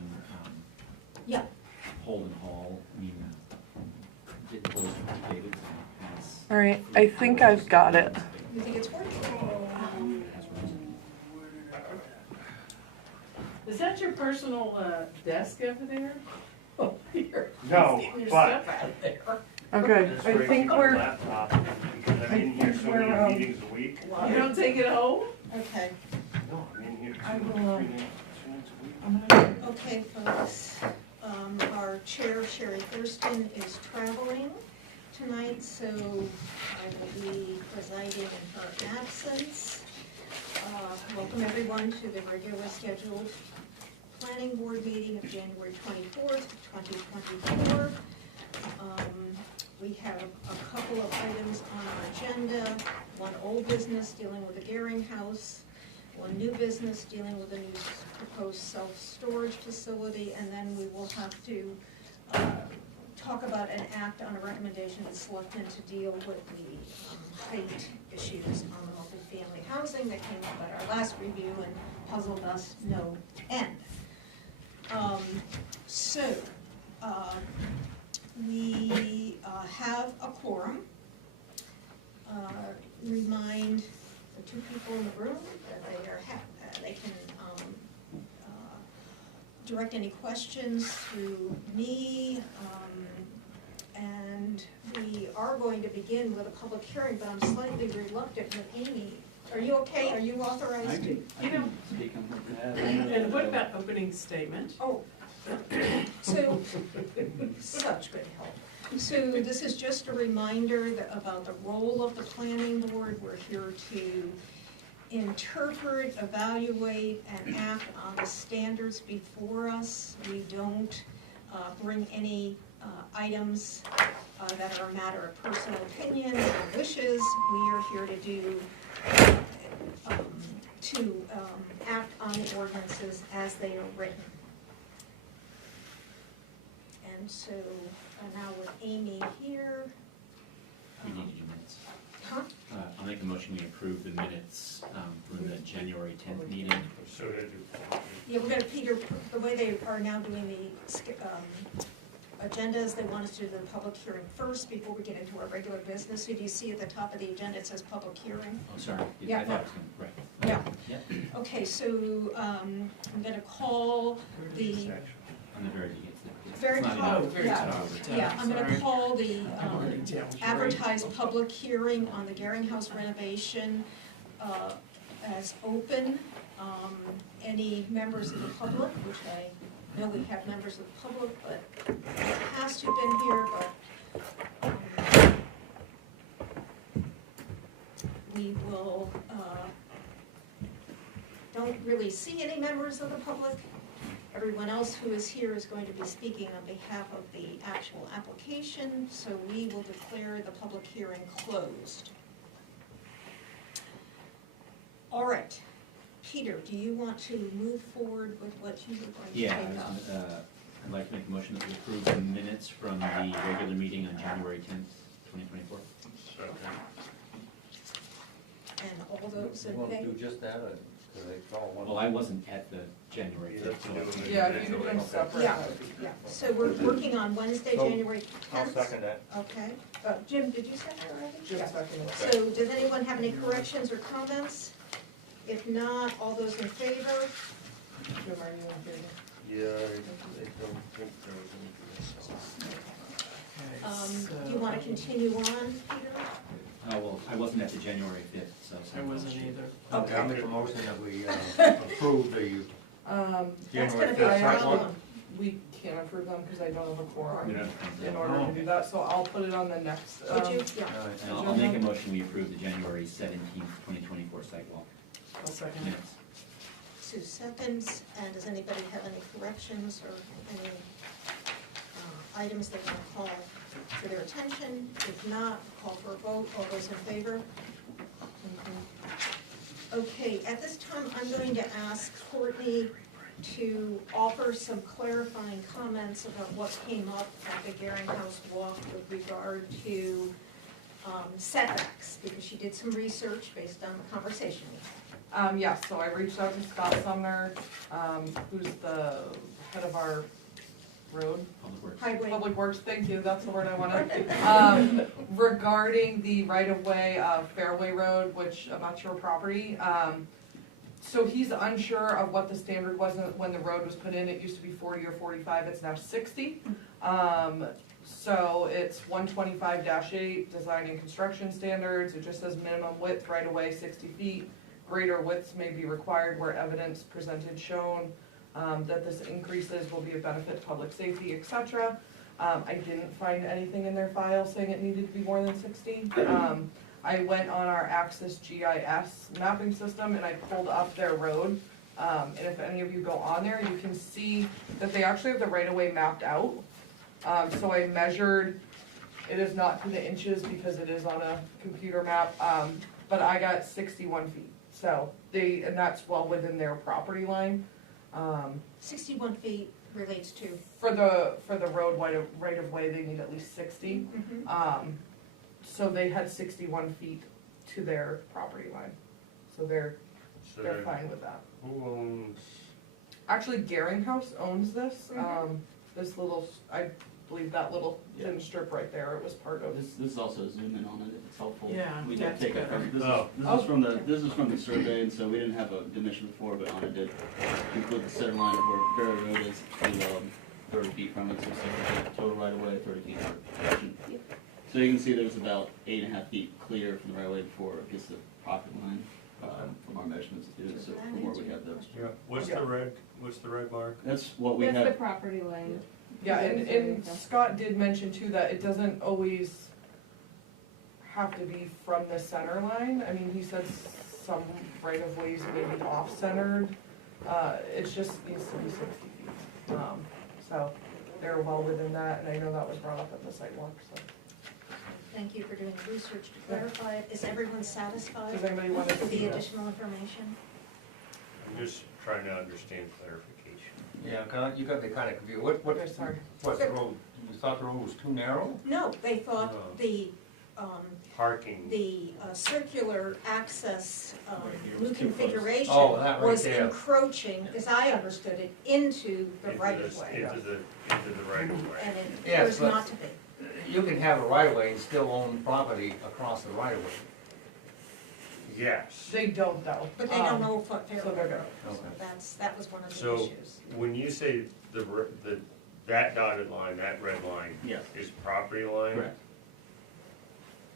clarification, Yeah. Holden Hall, I mean, did Holden David has. All right, I think I've got it. You think it's working? Is that your personal desk over there? Oh, here. No, Getting your but- stuff out of there. Okay, That's I where think keep my we're, laptop, because I'm in here so we're, many meetings a week. You don't take it home? Okay. No, I'm in here I two, will, 3 nights a week. I'm gonna, Okay, folks, our chair, Sherry Thurston, is traveling tonight, so I will be presiding in her absence. Welcome everyone to the regularly scheduled planning board meeting of January 24th, 2024. We have a couple of items on our agenda, one old business dealing with the Gehring House, one new business dealing with a new proposed self-storage facility, and then we will have to talk about an act on a recommendation to selectmen to deal with the height issues on the multifamily housing that came up at our last review and puzzled us no end. We have a quorum. Remind the two people in the room that they can direct any questions through me. And we are going to begin with a public hearing, but I'm slightly reluctant with Amy. Are you okay? Are you authorized to? I can speak on that. And what about opening statement? Oh, so, such good help. So this is just a reminder about the role of the planning board. We're here to interpret, evaluate, and act on the standards before us. We don't bring any items that are a matter of personal opinion or wishes. We are here to do act on the ordinances as they are written. And so now with Amy here. We need to do minutes. Huh? I'll make a motion, we approve the minutes from the January 10th meeting. So did you. Yeah, we're gonna, Peter, the way they are now doing the agendas, they want us to do the public hearing first before we get into our regular business. So do you see at the top of the agenda, it says public hearing? Oh, sorry. Yeah. I thought it was going, right. Yeah. Yeah, Okay, so I'm gonna call the on the very beginning. It's very not top, enough. yeah, I'm gonna Sorry. call the advertised public hearing on the Gehring House renovation as open. Any members of the public, which I know we have members of the public, but has to have been here, but we will, don't really see any members of the public. Everyone else who is here is going to be speaking on behalf of the actual application, so we will declare the public hearing closed. All right. Peter, do you want to move forward with what you were going to Yeah, take up? I'd like to make a motion that we approve the minutes from the regular meeting on January 10th, 2024. And all those in You want to favor? do just that, or could I call one? Well, I wasn't at the January 5th, so. Yeah, you do them separate. Yeah, yeah, so we're working on Wednesday, So, January 10th? I'll second that. Okay, Jim, did you second it already? Jim Yeah. seconded it. So does anyone have any corrections or comments? If not, all those in favor? Jim, are you in favor? Yeah, I don't think there was anything else. Do you want to continue on, Peter? Well, I wasn't at the January 5th, so. I wasn't either. Okay, I'll make a motion that we approve the That's January gonna be a 5th problem. sidewalk. We can't approve them because I don't have a We quorum don't have in to- order to do that, so I'll put it on the next. Would you? Yeah. All right. And I'll make a motion, we approve the January 17th, 2024 sidewalk I'll second it. minutes. Sue seconds, and does anybody have any corrections or any items they want to call for their attention? If not, call for a vote. All those in favor? Okay, at this time, I'm going to ask Courtney to offer some clarifying comments about what came up at the Gehring House walk with regard to setbacks, because she did some research based on the conversation we had. Yes, so I reached out to Scott Sumner, who's the head of our road. Public Works. Highway, Public Works, thank you, that's the word I wanted. Regarding the right-of-way of Fairway Road, which abuts your property, so he's unsure of what the standard was when the road was put in. It used to be 40 or 45, it's now 60. So it's 125-8, design and construction standards. It just says minimum width right-of-way 60 feet. Greater widths may be required where evidence presented shown that this increases will be a benefit to public safety, etc. I didn't find anything in their file saying it needed to be more than 60. I went on our Axis GIS mapping system and I pulled up their road. And if any of you go on there, you can see that they actually have the right-of-way mapped out. So I measured, it is not to the inches because it is on a computer map, but I got 61 feet. So and that's well within their property line. 61 feet relates to. For the road right of way, they need at least 60. So they had 61 feet to their property line. So they're fine with that. Who owns? Actually, Garinghouse owns this. This little, I believe that little thin strip right there, it was part of. This is also a zoom in on it if it's helpful. Yeah, We did that's take it better. from, this is from the survey, and so we didn't have a dimension before, but on it did include the center line of where Fairway Road is, and 30 feet from it, so 60 feet total right away, 30 feet for portion. So you can see there's about 8.5 feet clear from the right of way before it gets to the property line, from our measurements too, so from where we have those. Yeah. What's the red mark? That's what we That's the have. property line. Yeah, and Scott did mention too that it doesn't always have to be from the center line. I mean, he said some right of ways may be off-centered. It just needs to be 60 feet. So they're well within that, and I know that was brought up at the sidewalk, so. Thank you for doing the research to clarify it. Is everyone satisfied Does anybody want to with see the this? additional information? I'm just trying to understand clarification. Yeah, you got me kind of confused. Okay, sorry. What's the road? You thought the road was too narrow? No, they thought No. Parking. the circular access Right here new was too close. configuration Oh, that right was there. encroaching, as I understood it, into the right of way. Into the right of way. And it Yes, appears but- not to be. You can have a right of way and still own property across the right of way. Yes. They don't though. But they don't know what so Fairway they're Road, good. so Okay. that was one of the So issues. when you say that dotted line, that red line Yes, is property line? correct.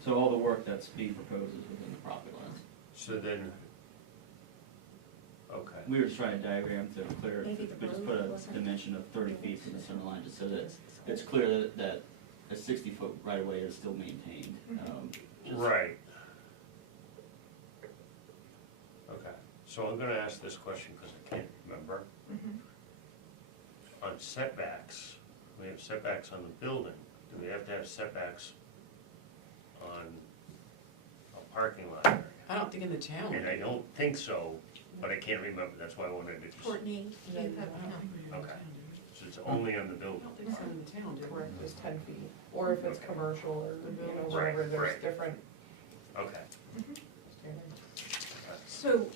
So all the work that's being proposed is within the property lines. So then, okay. We were just trying to diagram to clear, Maybe the we just road put a wasn't- dimension of 30 feet from the center line, just so that it's clear that a 60-foot right of way is still maintained. Just- Right. Okay, so I'm gonna ask this question because I can't remember. Mhm. On setbacks, we have setbacks on the building. Do we have to have setbacks on a parking lot area? I don't think in the town. And I don't think so, but I can't remember, that's why I wanted to just, Courtney, you have, I don't think we do in the Okay. town, do we? so it's only on the I building. don't think so in the town, do we? Correct, is 10 feet. Or if it's commercial or, Right, whatever, there's right. different Okay, standards. so,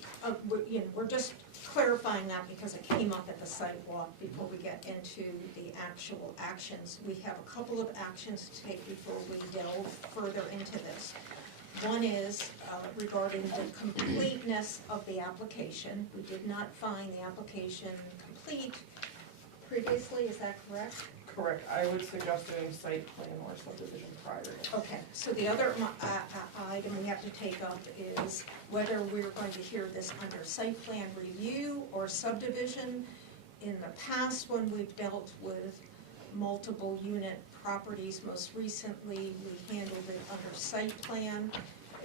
we're just clarifying that because it came up at the sidewalk before we get into the actual actions. We have a couple of actions to take before we delve further into this. One is regarding the completeness of the application. We did not find the application complete previously, is that correct? Correct, I would suggest doing site plan or subdivision prior to. Okay, so the other item we have to take up is whether we're going to hear this under site plan review or subdivision. In the past, when we've dealt with multiple unit properties, most recently, we handled it under site plan.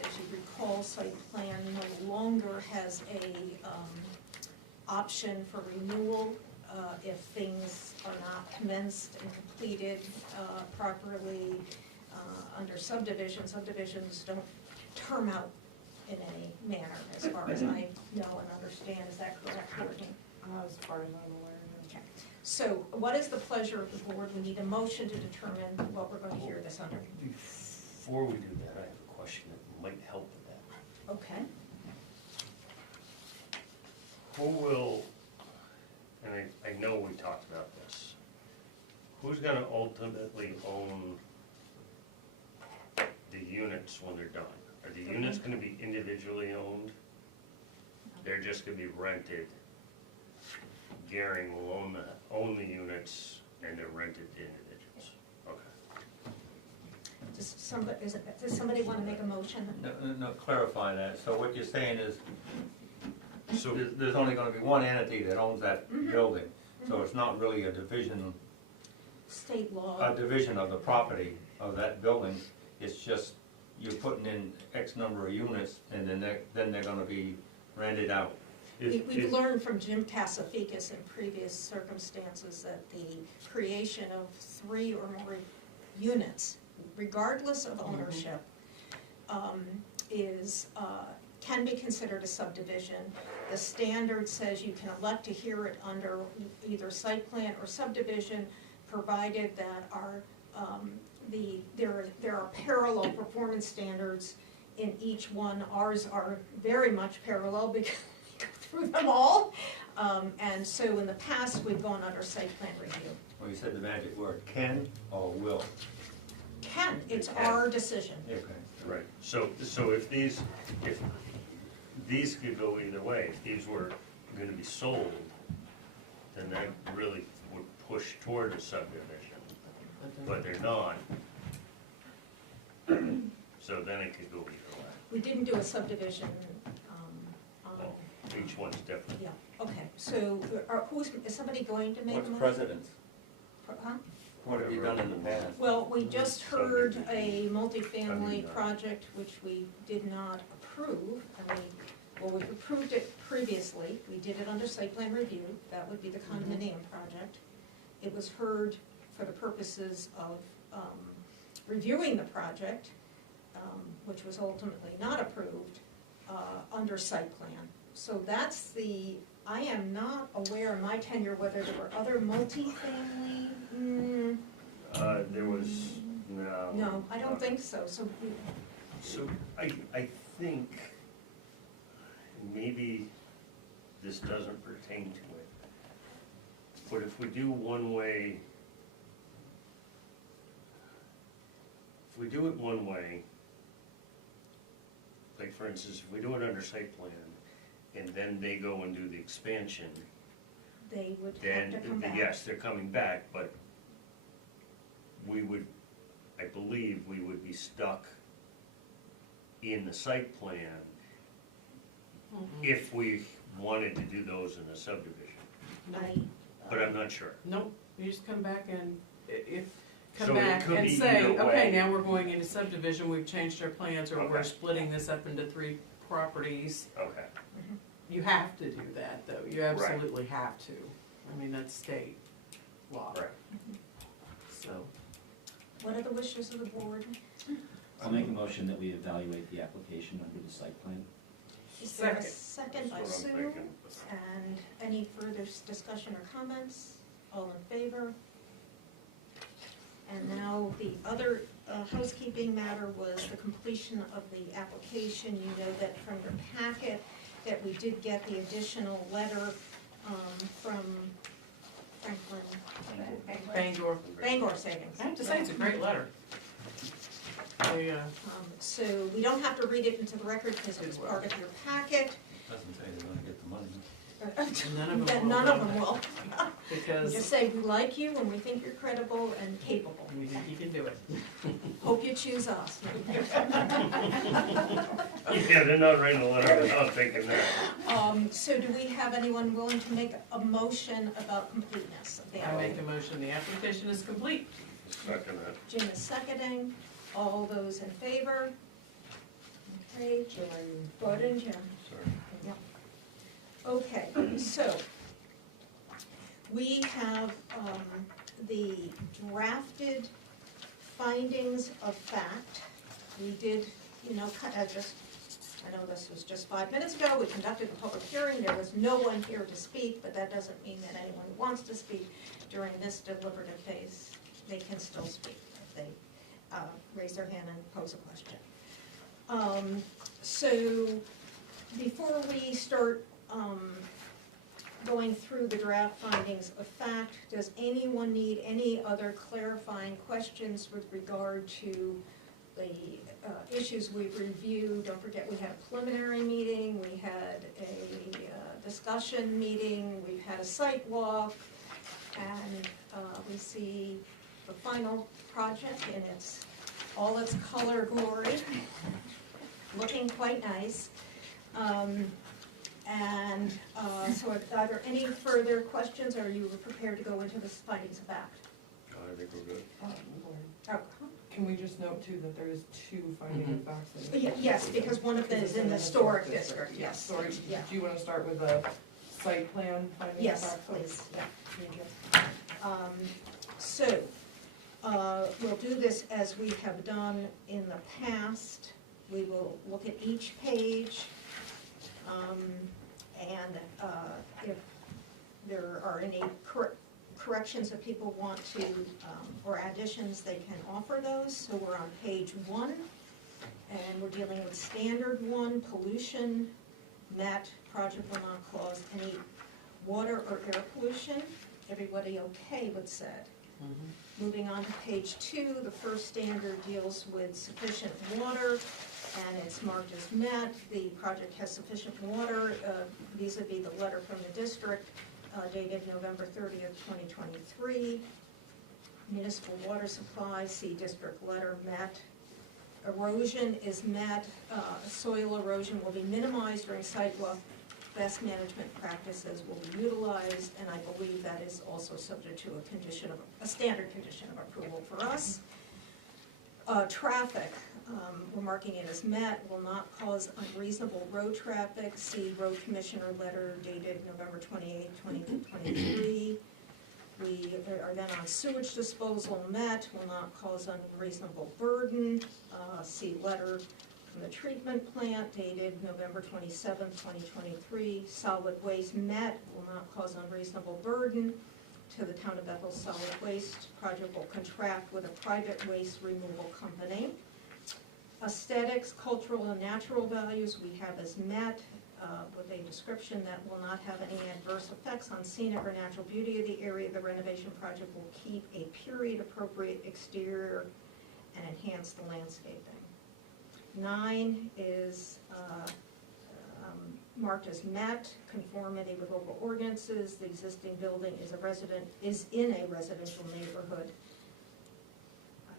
As you recall, site plan no longer has a option for renewal if things are not commenced and completed properly. Under subdivision, subdivisions don't term out in any manner, as far as I know and understand. Is that correct, Courtney? As far as I'm aware. Okay. So what is the pleasure of the board? We need a motion to determine what we're going to hear this under. before we do that, I have a question that might help with that. Okay. Who will, and I know we talked about who's gonna ultimately own the units when they're done? Are the units gonna be individually owned? They're just gonna be rented. Garing will own the units and they're rented to individuals. Okay. Does somebody want to make a motion? No, clarify that. So what you're saying is, So, there's only gonna be one entity that owns that building. So it's not really a division State law. of the property of that building. It's just, you're putting in X number of units, and then they're gonna be rented out. We've learned from Jim Pacificus in previous circumstances that the creation of 3 or more units, regardless of ownership, can be considered a subdivision. The standard says you can elect to hear it under either site plan or subdivision, provided that there are parallel performance standards in each one. Ours are very much parallel because we go through them all. And so in the past, we've gone under site plan review. Well, you said the magic word, can or will. Can, it's our decision. Okay. right, so if these could go either way, if these were gonna be sold, then that really would push toward a subdivision, but they're not. So then it could go either way. We didn't do a subdivision, Well, each one's different. yeah, okay, so is somebody going to make a What's motion? precedence? Huh? What have you done in the past? Well, we just heard a multifamily Subdivision. project which we did not approve. We've approved it previously. We did it under site plan review. That would be the condominium project. It was heard for the purposes of reviewing the project, which was ultimately not approved, under site plan. So that's I am not aware in my tenure whether there were other multifamily, There was, no. no, I don't think so. So I think maybe this doesn't pertain to it, but if we do one way, like for instance, if we do it under site plan, and then they go and do the expansion, they would then, have to come back. yes, they're coming back, but I believe we would be stuck in the site plan if we wanted to do those in a subdivision, but I'm not sure. Nope, you just come back and, So come it back could and be say, either okay, way. now we're going into subdivision, we've changed our plans, or we're Okay. splitting this up into 3 properties. Okay. You have to do that, though, you absolutely have to. I mean, that's state law. Right. So, What are the wishes of the board? I'll make a motion that we evaluate the application under the site plan. Is there a Second. second by That's what I'm Sue? thinking. And any further discussion or comments? All in favor? And now the other housekeeping matter was the completion of the application. You know that from your packet that we did get the additional letter from Bangor, Bangor Savings. I have to say, it's a great letter. So we don't have to read it into the record because it was part of your packet. Doesn't say they're gonna get the money. None of them will. Because Just say, we like you and we think you're credible and capable. we think you can do it. Hope you choose us. Yeah, they're not writing a letter without thinking that. So do we have anyone willing to make a motion about completeness of the I make application? a motion, the application is complete. Second that. Jim is seconding. All those in favor? Okay, Jim, Bud and Jim. Sorry. Yep. Okay, so we have the drafted findings of fact. We did, I know this was just 5 minutes ago, we conducted a public hearing, there was no one here to speak, but that doesn't mean that anyone who wants to speak during this deliberative phase, they can still speak if they raise their hand and pose a question. So before we start going through the draft findings of fact, does anyone need any other clarifying questions with regard to the issues we've reviewed? Don't forget, we had a preliminary meeting, we had a discussion meeting, we've had a site walk, and we see the final project in all its color glory, looking quite nice. So are there any further questions, or are you prepared to go into the findings of fact? I think we're good. Oh, Can we just note too that there is two finding of facts? in it? yes, because one of them is in the historic district, yes. Sorry, Yeah. do you wanna start with the site plan finding of Yes, facts? please, yeah. Thank you. So, we'll do this as we have done in the past. We will look at each page, and if there are any corrections that people want to, or additions, they can offer those. So we're on page 1, and we're dealing with standard 1, pollution, met, project will not cause any water or air pollution. Everybody okay with said? Moving on to page 2, the first standard deals with sufficient water, and it's marked as met. The project has sufficient water vis-a-vis the letter from the district dated November 30th, 2023. Municipal water supply, see district letter, met. Erosion is met. Soil erosion will be minimized during site walk. Best management practices will be utilized, and I believe that is also subject to a standard condition of approval for us. Traffic, we're marking it as met, will not cause unreasonable road traffic. See road commissioner letter dated November 28, 2023. We are then on sewage disposal, met, will not cause unreasonable burden. See letter from the treatment plant dated November 27, 2023. Solid waste, met, will not cause unreasonable burden to the town of Bethel solid waste. Project will contract with a private waste removal company. Aesthetics, cultural and natural values we have as met, with a description that will not have any adverse effects on scenic or natural beauty of the area. The renovation project will keep a period-appropriate exterior and enhance the landscaping. 9 is marked as met, conformity with local ordinances. The existing building is in a residential neighborhood. I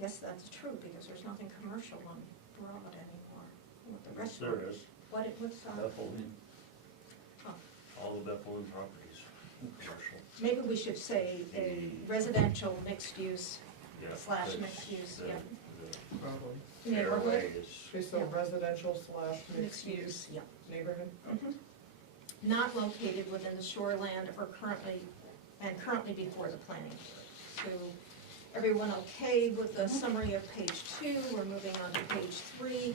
guess that's true, because there's nothing commercial on Broad anymore. With the Yes, restaurant. there is. What's Bethel, Oh. all the Bethel properties, commercial. Maybe we should say a residential mixed use Yeah, slash that's mixed use, the- yeah. Probably. the Neighborhood. fairway is, Okay, so Yeah. residential slash Mixed mixed use, use yeah. neighborhood? Mhm. Not located within the shoreland or currently before the planning board. So, everyone okay with the summary of page 2? We're moving on to page 3.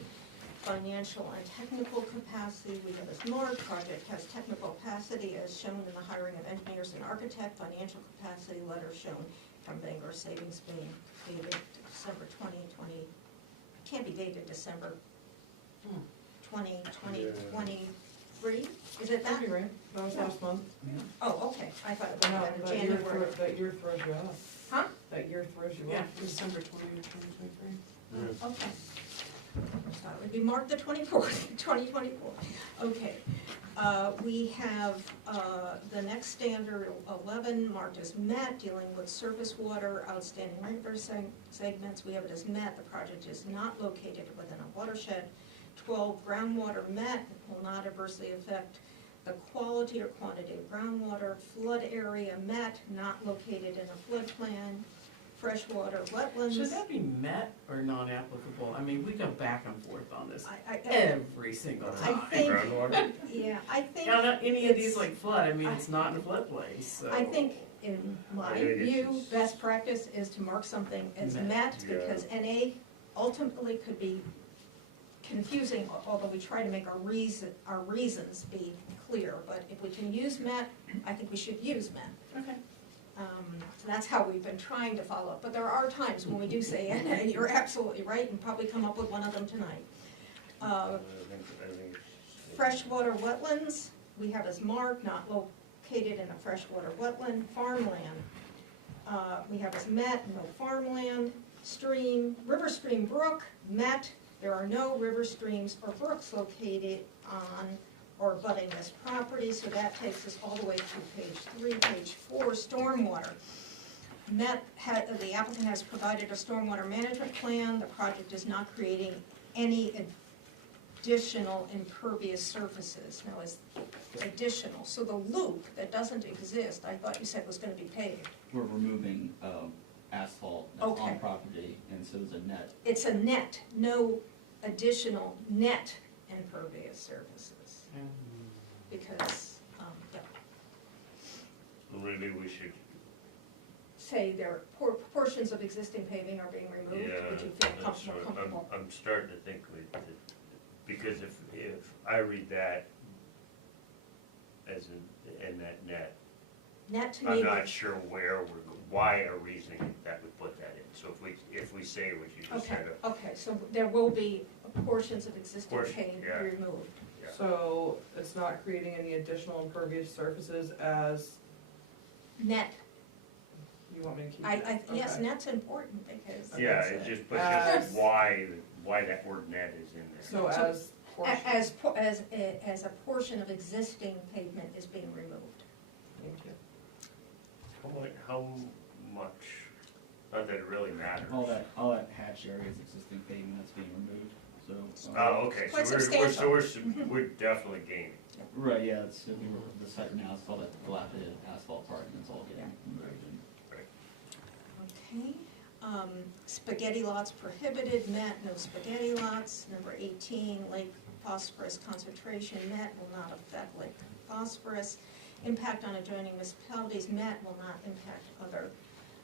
Financial and technical capacity, we have as marked. Project has technical capacity as shown in the hiring of engineers and architect. Financial capacity letter shown from Bangor Savings Bank dated December 2020. Can't be dated December 2023. Is it that? That'd be right, that was last month. Oh, okay, I thought it No, was in that year January. that year throws you off. Huh? That year throws you Yeah, off. December 2023. Okay. So it would be marked the 24th, 2024. Okay. We have the next standard 11 marked as met, dealing with surface water, outstanding river segments. We have it as met. The project is not located within a watershed. 12, groundwater met, will not adversely affect the quality or quantity of groundwater. Flood area met, not located in a floodplain. Freshwater wetlands. Should that be met or non-applicable? I mean, we go back and forth on this I every single I time. think, groundwater? yeah, I think. Now, not any of these it's- like flood, I mean, it's not in a floodplain, so. I think, in my I think it's view, just- best practice is to mark something as Met. met, Yeah. because NA ultimately could be confusing, although we try to make our reasons be clear, but if we can use met, I think we should use met. Okay. So that's how we've been trying to follow up, but there are times when we do say NA, you're absolutely right, and probably come up with one of them tonight. I think it's- Freshwater wetlands, we have as marked, not located in a freshwater wetland, farmland. We have as met, no farmland, stream, river, stream, brook, met, there are no river, streams, or brooks located on or abutting this property, so that takes us all the way to page 3, page 4, stormwater. Met, the applicant has provided a stormwater management plan, the project is not creating any additional impervious surfaces. Now, it's additional, so the loop that doesn't exist, I thought you said was gonna be paved. We're removing asphalt that's Okay. on property, and so there's a net. It's a net, no additional net impervious surfaces, because, yeah. Maybe we should, Say there, portions of existing paving are being removed, yeah, would you feel that's what, comfortable? I'm starting to think because if I read that as in that net, Net to I'm me, not sure why a reasoning that would put that in. So if we say what you just okay, said, okay, so there will be portions of existing Portion, paving yeah. removed. yeah. So it's not creating any additional impervious surfaces as, Net, you want me to keep I, it? yes, Okay. net's important because. Yeah, Okay. it's just, but As- just why that word net is in there. So So- as portion, As a portion of existing pavement is being removed. thank you. How much, not that it really matters. All that hatch area is existing pavement that's being removed, so. Oh, okay, Quite so substantial. we're definitely gaining. Right, yeah, it's, the site now, it's all that dilapidated asphalt part, and it's all getting removed. Okay, spaghetti lots prohibited, met, no spaghetti lots. Number 18, lake phosphorus concentration, met, will not affect lake phosphorus. Impact on adjoining municipalities, met, will not impact other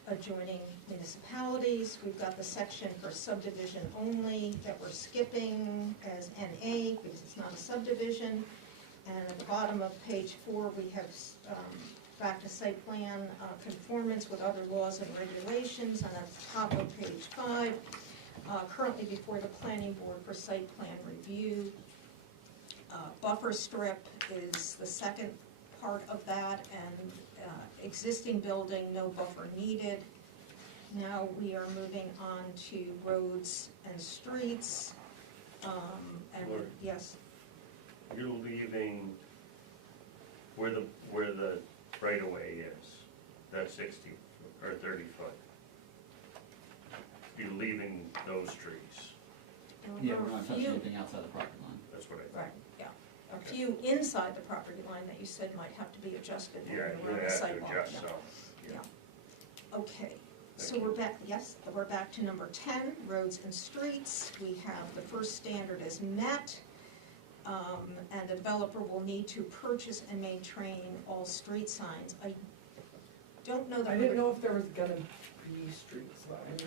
adjoining municipalities. We've got the section for subdivision only that we're skipping as NA because it's not a subdivision. And at the bottom of page 4, we have back to site plan conformance with other laws and regulations. And at the top of page 5, currently before the planning board for site plan review. Buffer strip is the second part of that, and existing building, no buffer needed. Now we are moving on to roads and streets. And Lord. yes, You're leaving where the right of way is, that's 60 or 30 foot. You're leaving those trees, Yeah, there we're are not a touching few, anything outside the property line. that's what I think. right, yeah, a few inside the property line that you said might have to be adjusted when Yeah, you're you around the have to sidewalk. adjust yeah. some, yeah. Yeah. Okay, so Thank we're you. back, yes, we're back to number 10, roads and streets. We have the first standard is met, and the developer will need to purchase and maintain all street signs. I don't know that. I didn't know if there was gonna be street signs.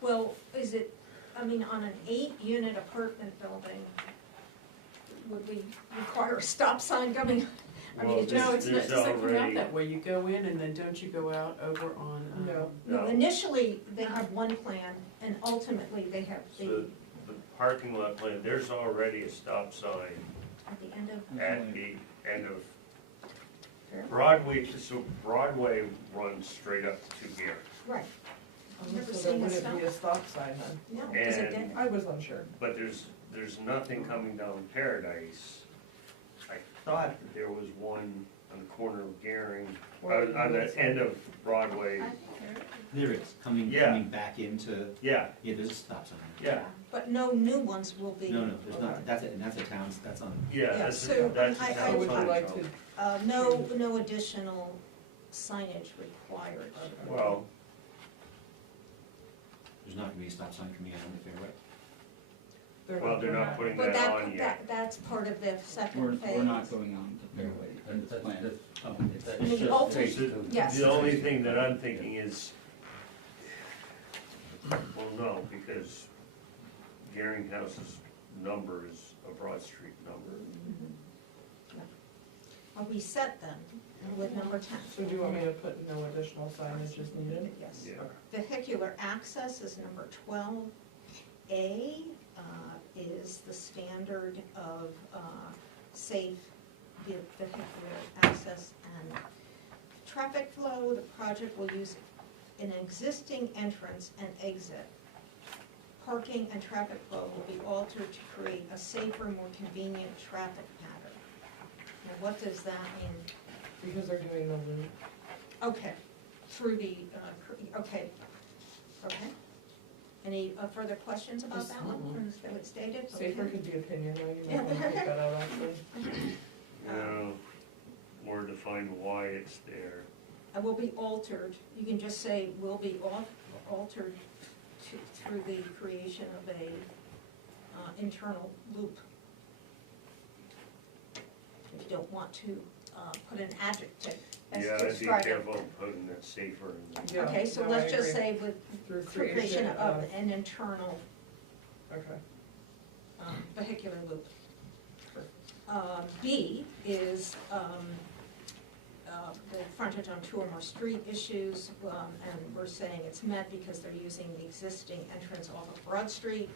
Well, is it, I mean, on an 8-unit apartment building, would we require a stop sign coming? I mean, Well, it No, just, it's not, There's it's not coming out already- that way, you go in and then don't you go out over on, No. no, initially, they have one plan, and ultimately, they have So the, the parking lot plan, there's already a stop sign at the end of, at the end of Fair. Broadway, so Broadway runs straight up to here. right. I've never So there seen a wouldn't stop. be a stop sign then. No, is it And- dead? I was unsure. But there's nothing coming down Paradise. I thought that there was one on the corner of Gearing, on the end of Broadway. There is, coming Yeah. back into, Yeah, yeah, there's a stop sign. yeah, But no new ones will be. No, there's not, that's it, and that's a town, that's on, yeah, Yeah, that's, so that's. I- So would you fine. like to, No additional signage required. Well, there's not gonna be a stop sign coming out on the fairway. they're not putting But that on yet. that's part of the second We're phase. not going on to fairway in this plan. Oh, It's I mean, just ultimate- phase two. Yes. The only thing that I'm thinking is, well, no, because Gearing House's number is a Broad Street number. Are we set then with number 10? so do you want me to put no additional signage is needed? Yes. Yeah. Vehicular access is number 12A, is the standard of safe vehicular access and traffic flow. The project will use an existing entrance and exit. Parking and traffic flow will be altered to create a safer, more convenient traffic pattern. Now, what does that mean? Because they're doing the loop. Okay, through the, okay. Any further questions about that one, or is that what stated? Safer Okay. could be opinion, though, you might want to take that out, actually. Or define why it's there. It will be altered, you can just say will be altered through the creation of a internal loop. If you don't want to put an adjective as Yeah, to I'd be describe it. careful putting that safer in there. Yeah, Okay, so no, let's I just agree. say with Through creation of an internal Okay. vehicular loop. B is the frontage on two or more street issues, and we're saying it's met because they're using the existing entrance off of Broad Street.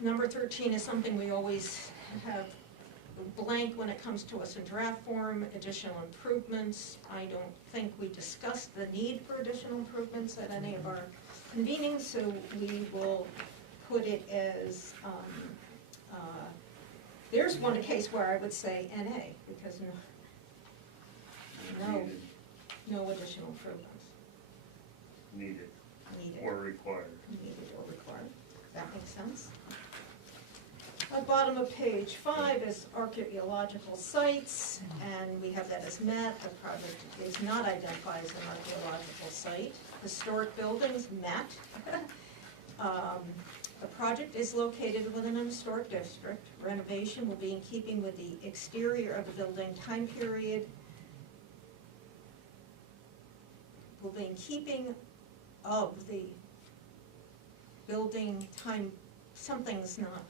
Number 13 is something we always have blank when it comes to us in draft form, additional improvements. I don't think we discussed the need for additional improvements at any of our convenings, so we will put it as, there's one case where I would say NA, because Needed, no additional improvements needed, needed. or required. Needed or required. That makes sense. At bottom of page 5 is archaeological sites, and we have that as met. The project is not identified as an archaeological site. Historic buildings, met. The project is located within a historic district. Renovation will be in keeping with the exterior of the building time period. Will be in keeping of the building time, something's not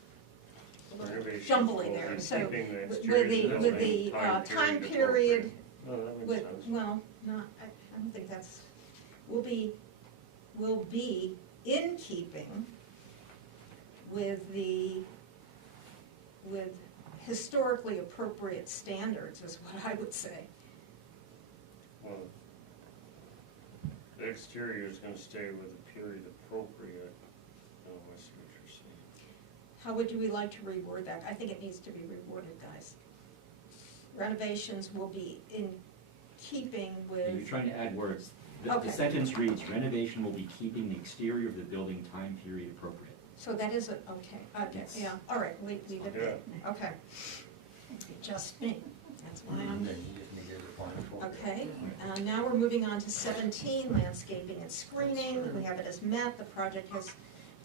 Renovations jumbly will there, be so keeping the with exterior the, of with building the time period, appropriate. Oh, that with, makes sense. well, not, I don't think that's, will be in keeping with with historically appropriate standards is what I would say. Well, the exterior is gonna stay with the period appropriate. Oh, I see what you're saying. How would we like to reword that? I think it needs to be reworded, guys. Renovations will be in keeping with. You're trying to add words. Okay. The sentence reads, renovation will be keeping the exterior of the building time period appropriate. So that is a, okay, Yes. yeah, all right, leave it there, okay. Just me, that's why I'm, Then you just need to define it for. okay. Now we're moving on to 17, landscaping and screening. We have it as met. The project has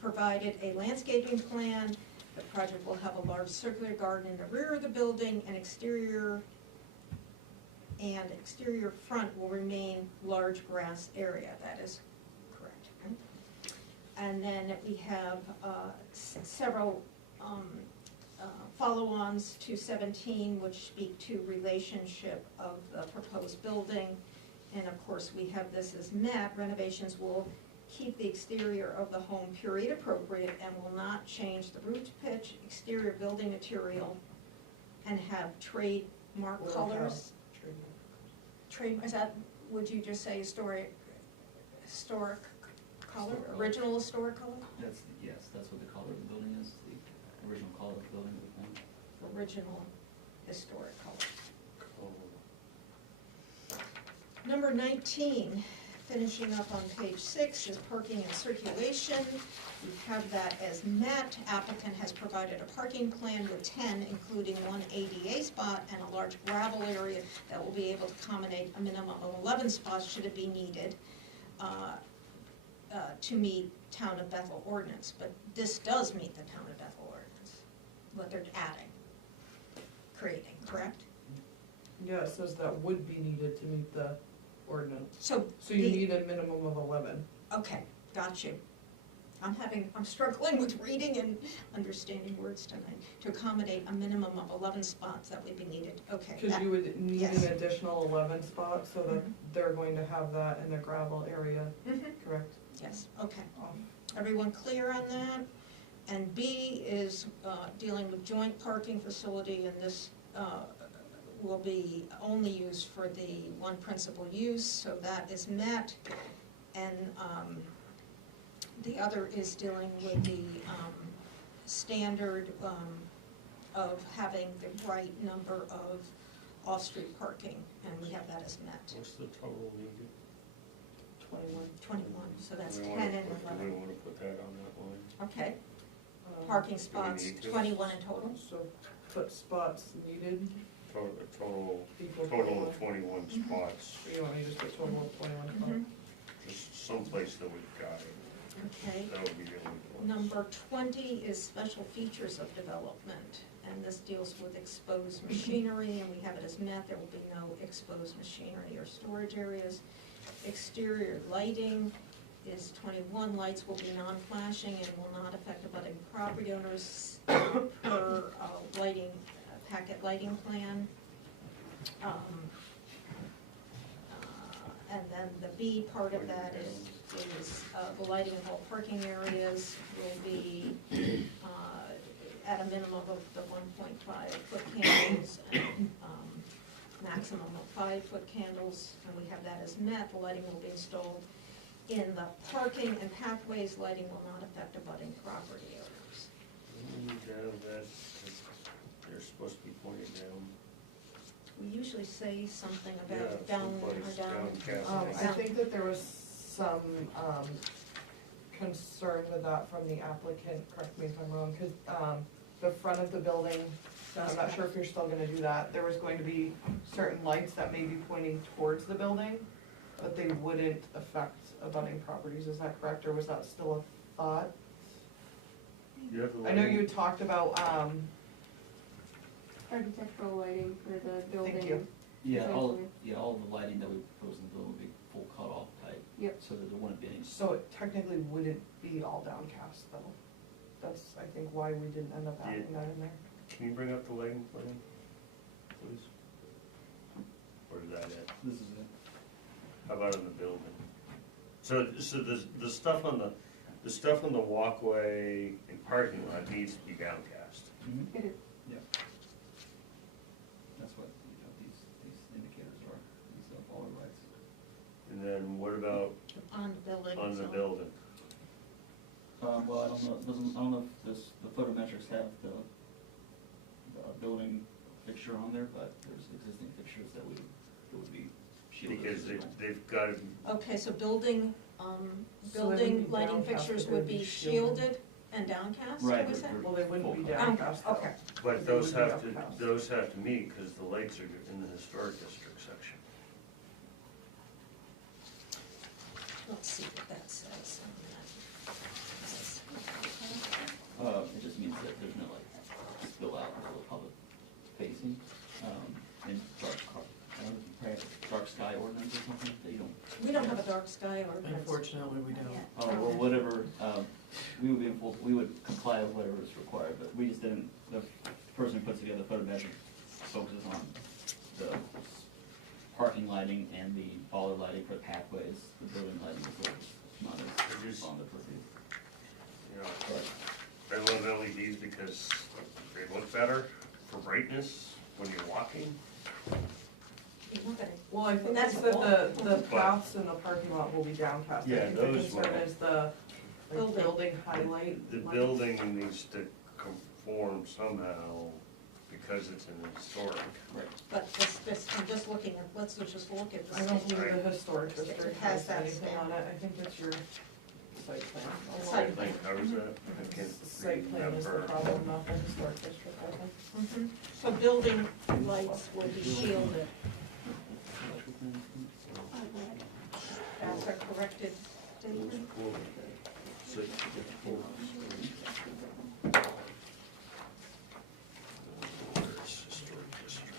provided a landscaping plan. The project will have a large circular garden in the rear of the building, and exterior front will remain large grass area. That is correct, right? And then we have several follow-ons to 17, which speak to relationship of the proposed building. And of course, we have this as met. Renovations will keep the exterior of the home period appropriate and will not change the roof pitch, exterior building material, and have trademark Will colors. Trade- Is that, would you just say historic color, original historic color? That's, yes, that's what the color of the building is, the original color of the building is the thing. Original historic color. Oh, Number 19, finishing up on page 6, is parking and circulation. We have that as met. Applicant has provided a parking plan with 10, including one ADA spot and a large gravel area that will be able to accommodate a minimum of 11 spots should it be needed to meet Town of Bethel ordinance. But this does meet the Town of Bethel ordinance, what they're adding, creating, correct? Yeah, it says that would be needed to meet the ordinance. So So you the- need a minimum of 11. Okay, got you. I'm struggling with reading and understanding words tonight. To accommodate a minimum of 11 spots that would be needed, okay. Because you would need yes. an additional 11 spots, so that Mhm. they're going to have that in the gravel area, Mhm, correct? yes, okay. Everyone clear on that? And B is dealing with joint parking facility, and this will be only used for the one principal use, so that is met. And the other is dealing with the standard of having the right number of off-street parking, and we have that as met. What's the total needed? 21, so that's Do 10 we wanna and put- 11. Do we wanna put that on that line? Okay, Um, parking spots, need to? 21 in total. So put spots needed, Total equal of 21. 21 spots, So you want me to just put total of 21 spots? Mhm. just someplace that we've got it. Okay. That would be the only place. Number 20 is special features of development, and this deals with exposed machinery, and we have it as met. There will be no exposed machinery or storage areas. Exterior lighting is 21. Lights will be non-flashing and will not affect abutting property owners per lighting, packet lighting plan. And then the B part of that is the lighting of all parking areas will be at a minimum of the 1.5 foot candles and maximum of 5 foot candles, and we have that as met. The lighting will be installed in the parking and pathways. Lighting will not affect abutting property owners. We need to have that, 'cause they're supposed to be pointed down. We usually say something Yeah, about down or someplace down. downcast. I think that there was some, concern with that from the applicant, correct me if I'm wrong, cause, the front of the building, I'm not sure if you're still gonna do that, there was going to be certain lights that may be pointing towards the building, but they wouldn't affect abutting properties, is that correct, or was that still a thought? You have the I know lighting? you had talked about, architectural lighting for the building. you. All Essentially. all the lighting that we propose in the building will be full cutoff type. Yep. So that there wouldn't be any. So it technically wouldn't be all downcast though, that's, I think, why we didn't end up having that in there. Can you bring up the lighting plan, please? Or is that it? This is it. How about in the building? So the stuff on the walkway and parking lot needs to be downcast. It is. Yeah. That's what, these indicators are, these baller lights. And then what about On the building. on the so- building? Well, I don't know, I don't know if the photometrics have the building fixture on there, but there's existing fixtures that would be shielded. Because as they, well. they've got to, Okay, so building, So they wouldn't building be lighting downcast, fixtures but would they'd be be shielded. shielded and downcast, Right, was that? they're- Well, they wouldn't be Full downcast though. Okay. but They those would be have to, upcast. those have to meet, because the lights are in the historic district section. Let's see what that says on that. It just means that there's no like spill out into the public facing, and dark sky ordinance or something, that you don't. We don't have a dark sky ordinance. Unfortunately, we don't. yet. Well, whatever, we would be in full, we would comply with whatever is required, but we just didn't, the person who puts together the photometric focuses on the parking lighting and the baller lighting for the pathways, the building lighting is not as on the purview. You know, But I love LEDs because they look better for brightness when you're walking. You're not gonna- Well, I think That's that's the that the But- paths in the parking lot will be downcast. Yeah, I think those the concern will. is the Building. building highlight. The building needs to conform somehow because it's an historic. right. But this, I'm just looking at, let's just look at I don't the, believe the historic It district has has that anything on it, I think it's your site plan. Site I think covers that. I can't Site plan is the remember. problem, not the historic district, I think. so building lights will be shielded. That's a corrected statement. So, where's historic district?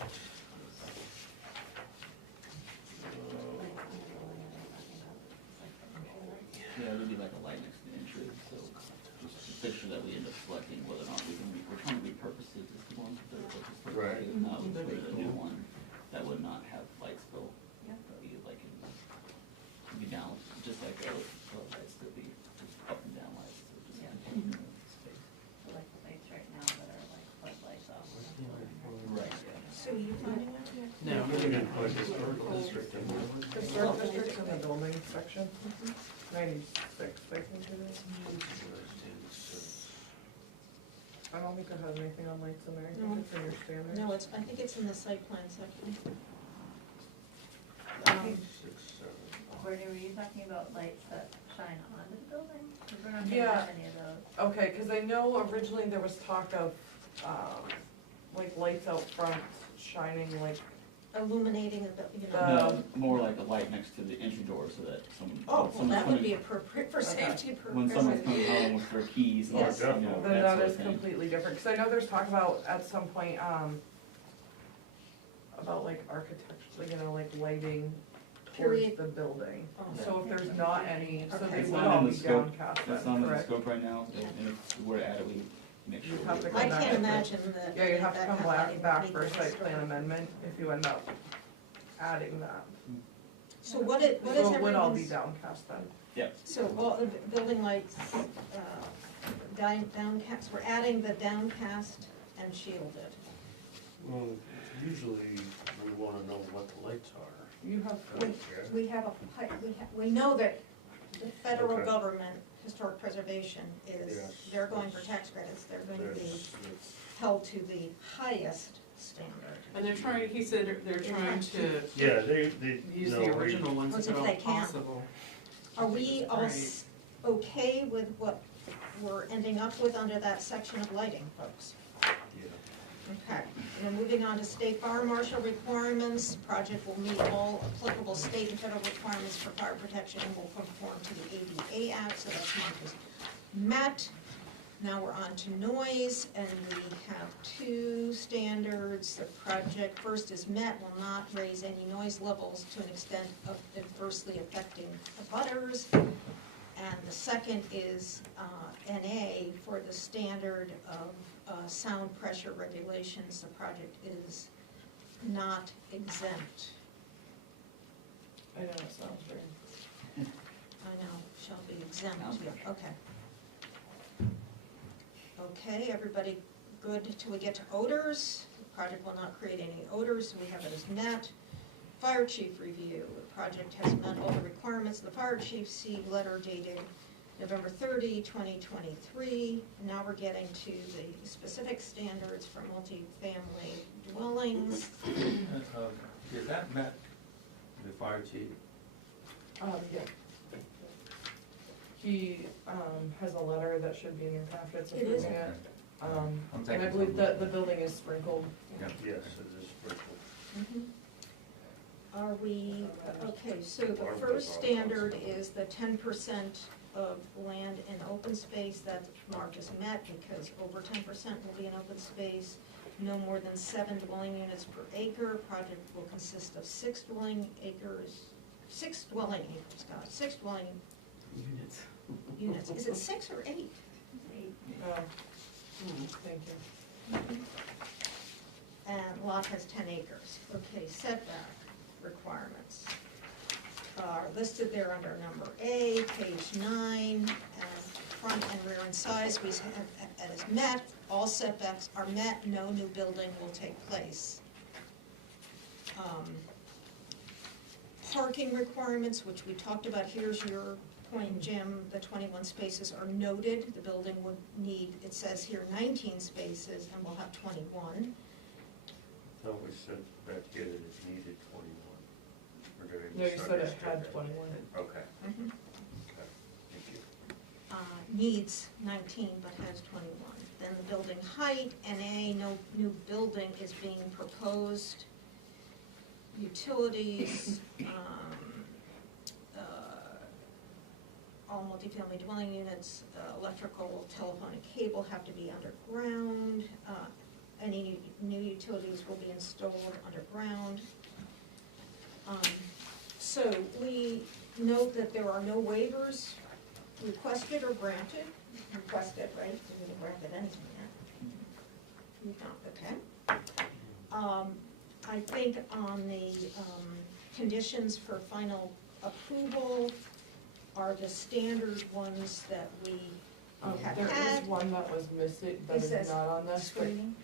Yeah, there'd be like a light next to the entrance, so just a picture that we end up selecting whether or not we can, we're trying to repurpose the existing one, the historic Right. lighting. We put in a new one that would not have lights still, be like, it'd be down, just like the lights that be just up and down lights, so just space. Like the lights right now that are like floodlights off. Right, yeah. So you finding that? Was historical district in there? Historic districts in the building section, 96, I think it is. I don't think it has anything on lights in there, I No. think it's in your standards. No, I think it's in the site plan section. Courtney, were you talking about lights that shine onto the building? Because we're not gonna Yeah. have any of those. Okay, cause I know originally there was talk of, like lights out front shining like, Illuminating, the. No, more like a light next to the entry door so that someone. Oh, well, someone's that would coming- be appropriate for Okay. safety purposes. When someone's coming home with their keys, or, Yes. you know, then that that sort is of thing. completely different, cause I know there's talk about at some point, about like architecture, you know, like lighting towards Period. the building. Oh. So if there's not any, so Okay. they It's would not all in be the scope. downcast That's then, not in the correct? scope right now, and if we were to add it, we make sure. You'd have we- to come I back can't for- imagine that. Yeah, you'd have to that come kind of lighting back would for a meet the site plan historic- amendment if you end up adding that. So what is So it would all be everyone's, downcast then. Yep, so all the building lights, downcast, we're adding the downcast and shielded. Well, usually we wanna know what the lights are. You have, We, we have we know that the federal Okay. government, historic preservation is, Yes. they're going for tax credits, they're going to be There's- held to the highest standard. And they're trying, he said they're trying to Yeah, they, use no, the we- original ones What's if if at they all can? possible. Are we all Right. okay with what we're ending up with under that section of lighting, folks? yeah. Okay, and then moving on to state fire marshal requirements, project will meet all applicable state and federal requirements for fire protection and will conform to the ADA Act, so that's marked as met. Now we're on to noise, and we have two standards. The project first is met, will not raise any noise levels to an extent of adversely affecting the butters. And the second is NA for the standard of sound pressure regulations. The project is not exempt. I know it sounds very. I know, shall be exempt, Sounds yeah, okay. Okay, everybody good till we get to odors? The project will not create any odors, so we have it as met. Fire chief review, the project has met all the requirements of the fire chief, see letter dated November 30, 2023. Now we're getting to the specific standards for multifamily dwellings. Is that met, the fire chief? Yeah. He, has a letter that should be in your packets It is. approving it. I'm And taking I believe some. that the building is sprinkled. Yeah. Yes, it is sprinkled. Mhm. Are we, okay, so the first standard is the 10% of land in open space, that mark is met because over 10% will be in open space. No more than 7 dwelling units per acre. Project will consist of 6 dwelling acres, 6 dwelling acres, God, 6 dwelling units. Is it 6 or 8? Thank you. And lot has 10 acres. Okay, setback requirements are listed there under number A, page 9, and front and rear and size, we have as met, all setbacks are met, no new building will take place. Parking requirements, which we talked about, here's your point, Jim, the 21 spaces are noted, the building would need, it says here 19 spaces, and we'll have 21. No, we said back here that it needed 21. Or did I No, you said it misunderstand had that? 21. Okay, Mhm. okay, thank you. Needs 19 but has 21. Then the building height, NA, no new building is being proposed. Utilities, all multifamily dwelling units, electrical, telephone, and cable have to be underground. Any new utilities will be installed underground. So we note that there are no waivers requested or granted. Requested, right? We haven't granted anything yet. We've not, okay. I think on the conditions for final approval are the standard ones that we have There had. is one that was missing, that Is is this not on this, but Screening?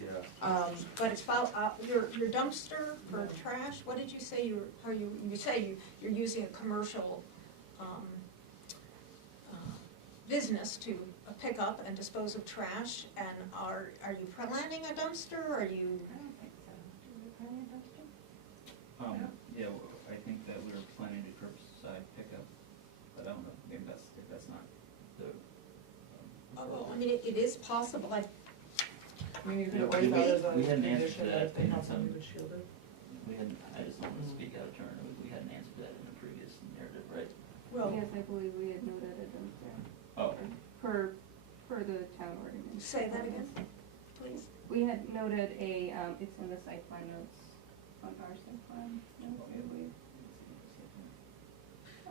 Yeah. But it's about, your dumpster for trash, what did you say you say you're using a commercial, business to pick up and dispose of trash, and are you planning a dumpster, or are you? I don't think so. Do we plan a dumpster? Yeah, I think that we were planning to curbside pickup, but I don't know, maybe if that's not the. Well, I mean, it is possible, I mean, you could Yeah, always add as a we hadn't answered condition that that if they in have some- to be shielded. We hadn't, I just don't want to speak out of turn, we hadn't answered that in the previous narrative, right? well, Yes, I believe we had noted a dumpster Oh, for the town ordinance. say that again, please. We had noted it's in the site plan notes on our site plan notes, I believe.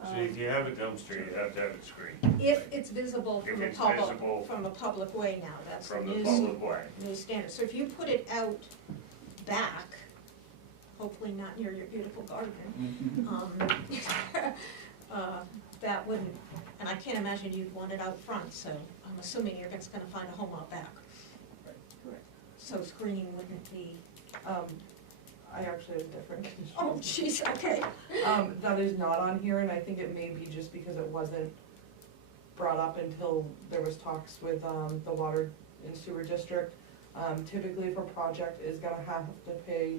So if you have a dumpster, you have to have it screened If it's visible If from a it's public, visible from a public way now, that's the from the new, public way. new standard. So if you put it out back, hopefully not near your beautiful garden, that wouldn't, and I can't imagine you'd want it out front, so I'm assuming you're just gonna find a home out back. Correct. So screening wouldn't be, I actually have a different condition. oh jeez, okay. That is not on here, and I think it may be just because it wasn't brought up until there was talks with, the water and sewer district. Typically, if a project is gonna have to pay,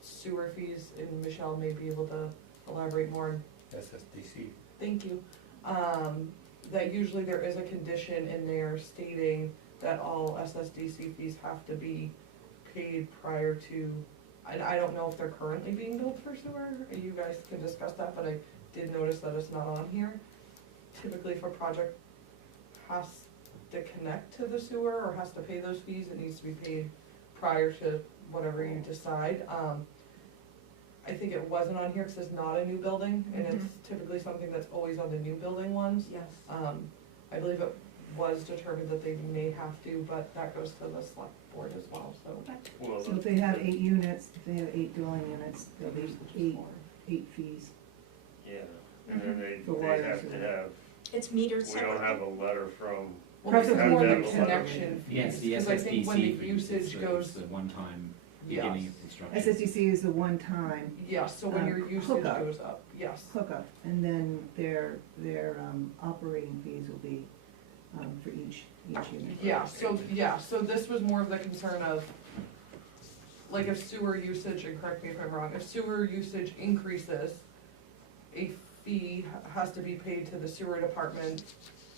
sewer fees, and Michelle may be able to elaborate more. SSDC. Thank you. That usually there is a condition in there stating that all SSDC fees have to be paid prior to, I don't know if they're currently being billed for sewer, you guys can discuss that, but I did notice that it's not on here. Typically, if a project has to connect to the sewer or has to pay those fees, it needs to be paid prior to whatever you decide. I think it wasn't on here because it's not a new building, and it's typically something that's always on the new building ones. Yes. I believe it was determined that they may have to, but that goes to the select board as well, so. Well, So if they have 8 units, if they have 8 dwelling units, there'll be eight fees. yeah, and then For they water have and to sewer. have, It's metered we separately. don't have a letter from, Well, this is Preferably more have the to have a letter. connection Yeah, fees, it's the because I think when the SSDC fee, usage it's goes, the one-time yes, beginning of construction. SSDC is the one-time yes, so when your usage hookup. goes up, yes. hookup, and then their operating fees will be for each unit. Yeah, so this was more of the concern of, like, if sewer usage, and correct me if I'm wrong, if sewer usage increases, a fee has to be paid to the sewer department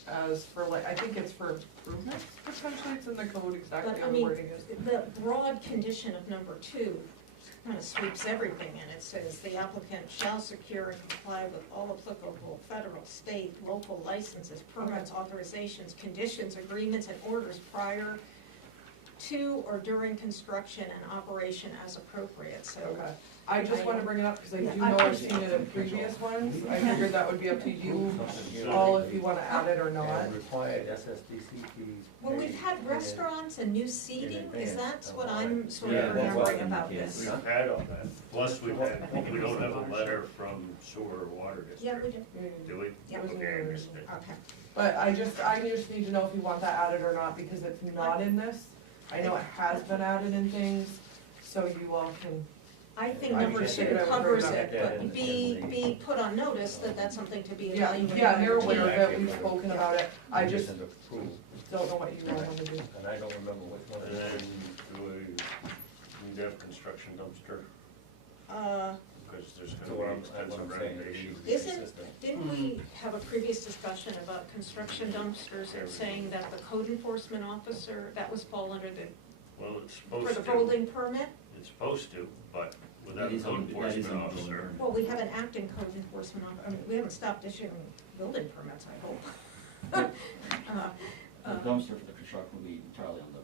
as for, like, I think it's for improvements, potentially, it's in the code exactly But, I how the mean, wording is. the broad condition of number 2 kind of sweeps everything, and it says the applicant shall secure and comply with all applicable federal, state, local licenses, permits, authorizations, conditions, agreements, and orders prior to or during construction and operation as appropriate, so. Okay, I just want to bring it up because I do Yeah, know I've seen it in previous ones, I figured that would be up to you all if you want to add it or not. And required SSDC fees. When we've paid had in- restaurants and new seating, is advance that of what all I'm that. sort Yeah, of that's remembering what about indicates. this? we've had all that, plus we don't have a letter from sewer or water Yeah, we district, do, do we? Yeah. Okay, I missed it. okay. But I just need to know if you want that added or not, because it's not in this. I know it has been added in things, so you all can, I think I number just 2 figured I would covers bring it, it up. but be put on notice that that's something to be yeah, evaluated. yeah, they're by the aware team. of it, we've spoken about it. I just Conditions of approval, don't know what you all want to do. and I don't remember which one And it then, is. do we need to have construction dumpster, Uh, because there's So gonna I'm be extensive saying, renovation. Didn't we have a previous discussion about construction dumpsters and saying that the code enforcement officer, that was fall under the, Well, it's for supposed the to, building permit? it's supposed to, but without That a is code on- that is enforcement on the officer. building. Well, we have an acting code enforcement officer, I mean, we haven't stopped issuing building permits, I hope. The dumpster for the construction will be entirely on the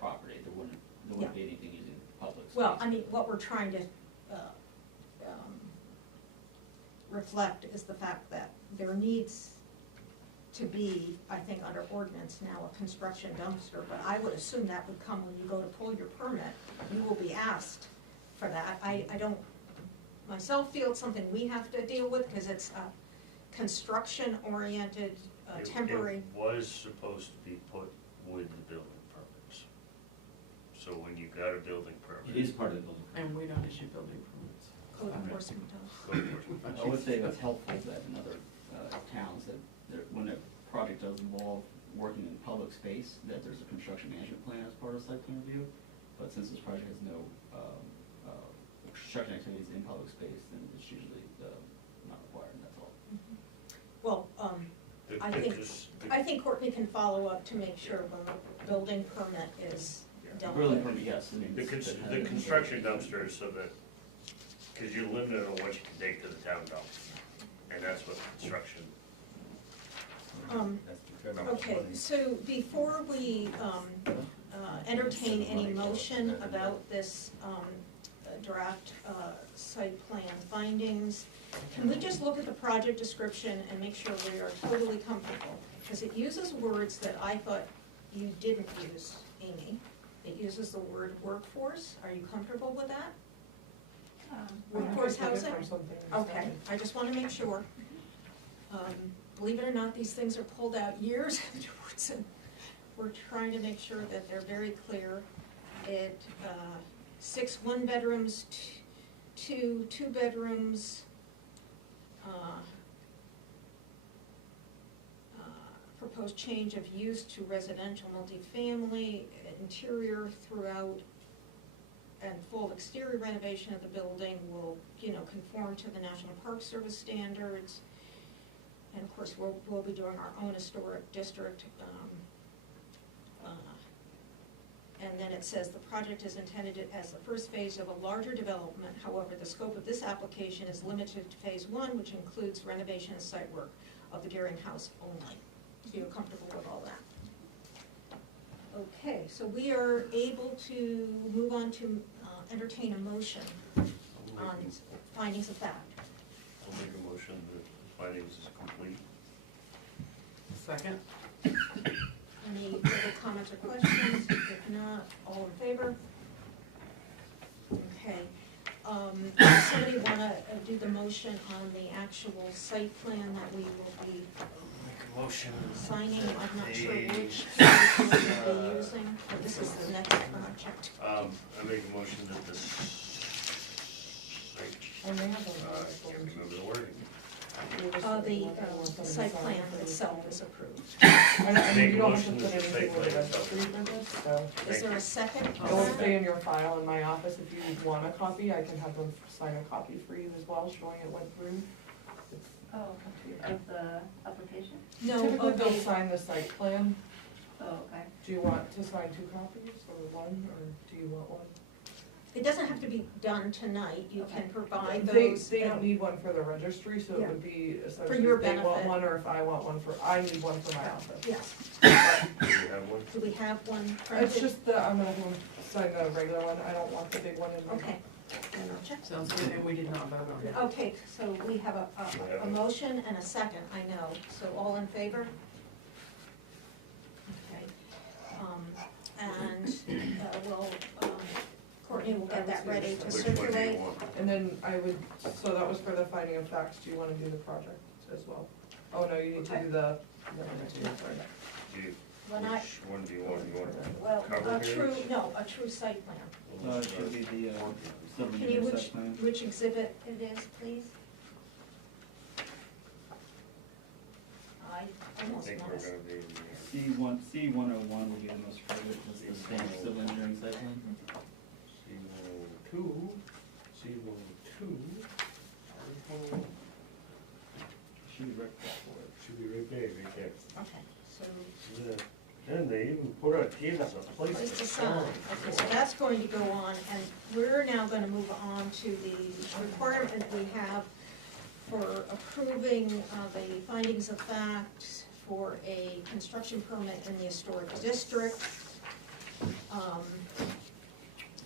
property, there wouldn't be anything using public space. Well, I mean, what we're trying to reflect is the fact that there needs to be, I think, under ordinance now, a construction dumpster, but I would assume that would come when you go to pull your permit. You will be asked for that. I don't myself feel it's something we have to deal with, because it's a construction-oriented, temporary. It was supposed to be put with the building permits. So when got a building permit. It is part of the building. And we don't issue building permits. Code enforcement does. Code enforcement. I would say that's helpful that in other towns, that when a project does involve working in public space, that there's a construction management plan as part of site plan review. But since this project has no construction activities in public space, then it's usually not required, that's all. Well, The- I the- think, this- I think Courtney can follow up to make sure when the building permit is dealt Building with. permit, yes, I mean. The the construction dumpster is so that, because you're limited on what you can take to the town dump, and that's what construction. That's the federal Okay, money. so before we entertain any motion about this draft site plan findings, can we just look at the project description and make sure we are totally comfortable? Because it uses words that I thought you didn't use, Amy. It uses the word workforce. Are you comfortable with that? Workforce I can take it housing? from something you Okay, said. I just want to make sure. Believe it or not, these things are pulled out years afterwards, and we're trying to make sure that they're very clear. It, 6 one-bedrooms, 2 two-bedrooms, proposed change of use to residential multifamily, interior throughout, and full exterior renovation of the building will, conform to the National Park Service standards. And of course, we'll be doing our own historic district. And then it says the project is intended as the first phase of a larger development. However, the scope of this application is limited to phase 1, which includes renovation and site work of the Gearing House only. So you're comfortable with all that? Okay, so we are able to move on to entertain a motion on findings of fact. I'll make a motion that findings is complete. Second? Any further comments or questions? If not, all in favor? Okay. Does somebody want to do the motion on the actual site plan that we will be Make a motion. signing? I'm not sure which site plan we'll be using, but this is the next project. I make a motion that this, I may have I can't remember the wording. The site plan itself is approved. And Make you a don't have to motion put that the anything site with the plan itself. registry for this, so. Is there a second? It will stay in your file in my office. If you want a copy, I can have them sign a copy for you as well, showing it went through. It's Oh, up to you. of the application? No, Typically, of they'll the, sign the site plan. Oh, okay. Do you want to sign 2 copies or 1, or do you want 1? it doesn't have to be done tonight. You can provide They those. don't need one for the registry, so Yeah. it would be essentially your if they want benefit. one, or if I want one I need one for my office. Yes. Do you have one? Do we have one printed? It's just I'm gonna have them sign the regular one. I don't want the big one in my. Okay. And I'll check. Sounds good, and we did not vote on it. Okay, so we have a motion and a second, I know. So all in favor? Okay. Courtney will get that ready to Which one do you circulate. want? And then so that was for the finding of facts. Do you wanna do the project as well? Oh, no, you need to do the. Sorry. Do you, When I, which one do you want? You want well, cover a true, page? no, a true site plan. It should be the Can you, subdivision site plan. which exhibit it is, please? I I almost think we're want to. gonna be, C101 will be the most appropriate, that's the standard civil engineering site plan. C102, C102. Should be right for it. Should be right there, right there. Okay, so Yeah. And they even put our kids a place place to to sign. sign. Okay, so that's going to go on, and we're now gonna move on to the requirement we have for approving the findings of fact for a construction permit in the historic district.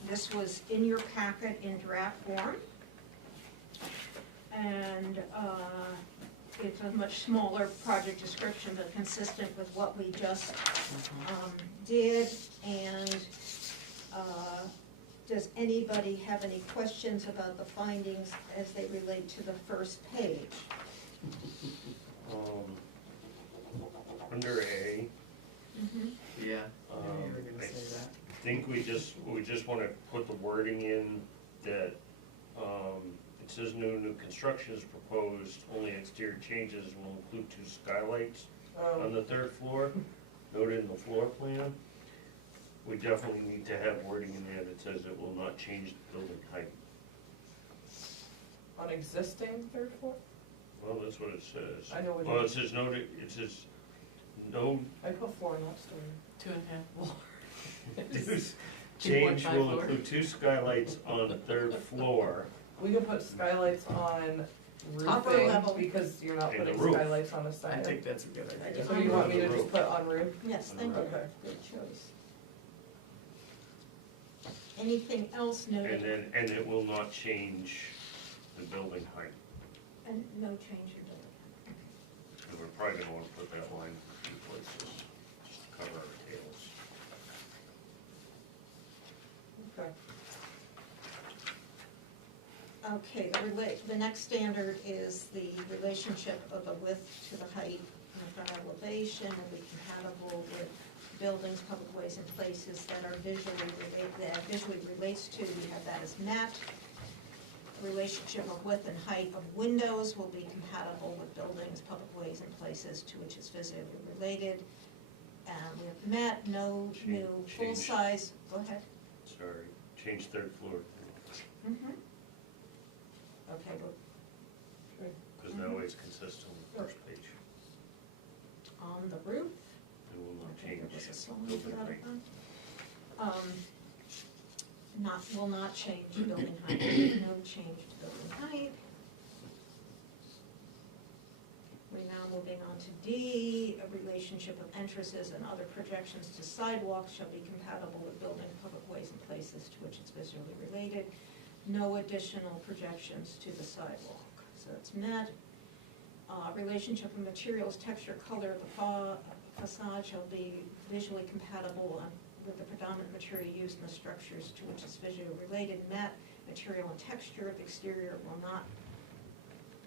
This was in your packet in draft form. And it's a much smaller project description, but consistent with what we just did. And does anybody have any questions about the findings as they relate to the first page? Under A, Mhm. Yeah, I knew you were gonna I say that. think we just wanna put the wording in that, it says new construction is proposed, only exterior changes will include 2 skylights on the 3rd floor, noted in the floor plan. We definitely need to have wording in there that says it will not change the building height. On existing 3rd floor? Well, that's what it says. I know what Well, it it says no I put floor, not story. 2.5 floors. change 2.5 will floor. include 2 skylights on the 3rd floor. We can put skylights on Upper roofing, level. because you're not And the putting roof. skylights on a I side. think that's a good idea. So you want me to just put on roof? Yes, thank you. Okay. Good choice. Anything else noted? And it will not change the building height. And no change in building. And we're probably gonna wanna put that line in a few places, just to cover our tails. Okay. Okay, the next standard is the relationship of the width to the height in the front elevation will be compatible with buildings, public ways, and places that are visually relates to. We have that as met. Relationship of width and height of windows will be compatible with buildings, public ways, and places to which it's visually related. We have met, no new Change. full-size, go ahead. Sorry, change 3rd floor, Mhm. Okay, well, because that way it's consistent with the first page. on the roof. It will not Okay, change there was a song for building that, height. Will not change building height, no change to building height. We're now moving on to D, a relationship of entrances and other projections to sidewalks shall be compatible with building, public ways, and places to which it's visually related. No additional projections to the sidewalk, so that's met. Relationship of materials, texture, color of the facade shall be visually compatible with the predominant material used in the structures to which it's visually related. Met, material and texture of the exterior will not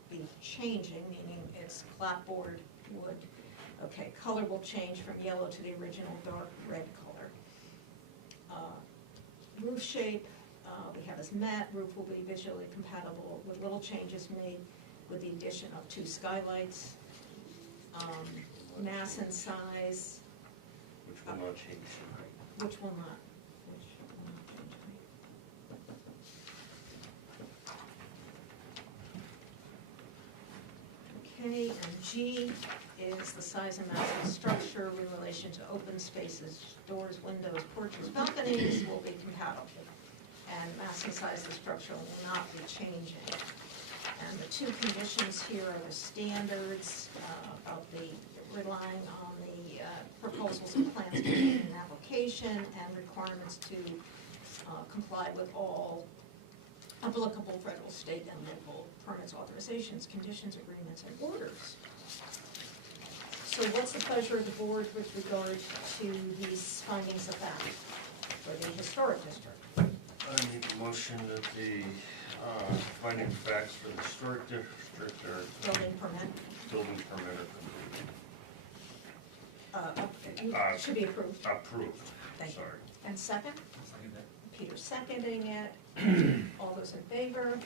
be changing, meaning it's clapboard, wood. Okay, color will change from yellow to the original dark red color. Roof shape, we have as met, roof will be visually compatible with little changes made with the addition of 2 skylights. Mass and size, Which will not change the height. which will not change height. Okay, and G is the size and mass of the structure in relation to open spaces, doors, windows, porches, balconies will be compatible. And mass and size of the structure will not be changing. And the 2 conditions here are the standards of the relying on the proposals and plans contained in an application and requirements to comply with all applicable federal, state, and local permits, authorizations, conditions, agreements, and orders. So what's the pleasure of the board with regard to these findings of fact for the historic district? I make a motion that the finding of facts for the historic district are Building permit, building permit are should be approved. approved. Thank you. Sorry. And second? Peter seconding it. All those in favor?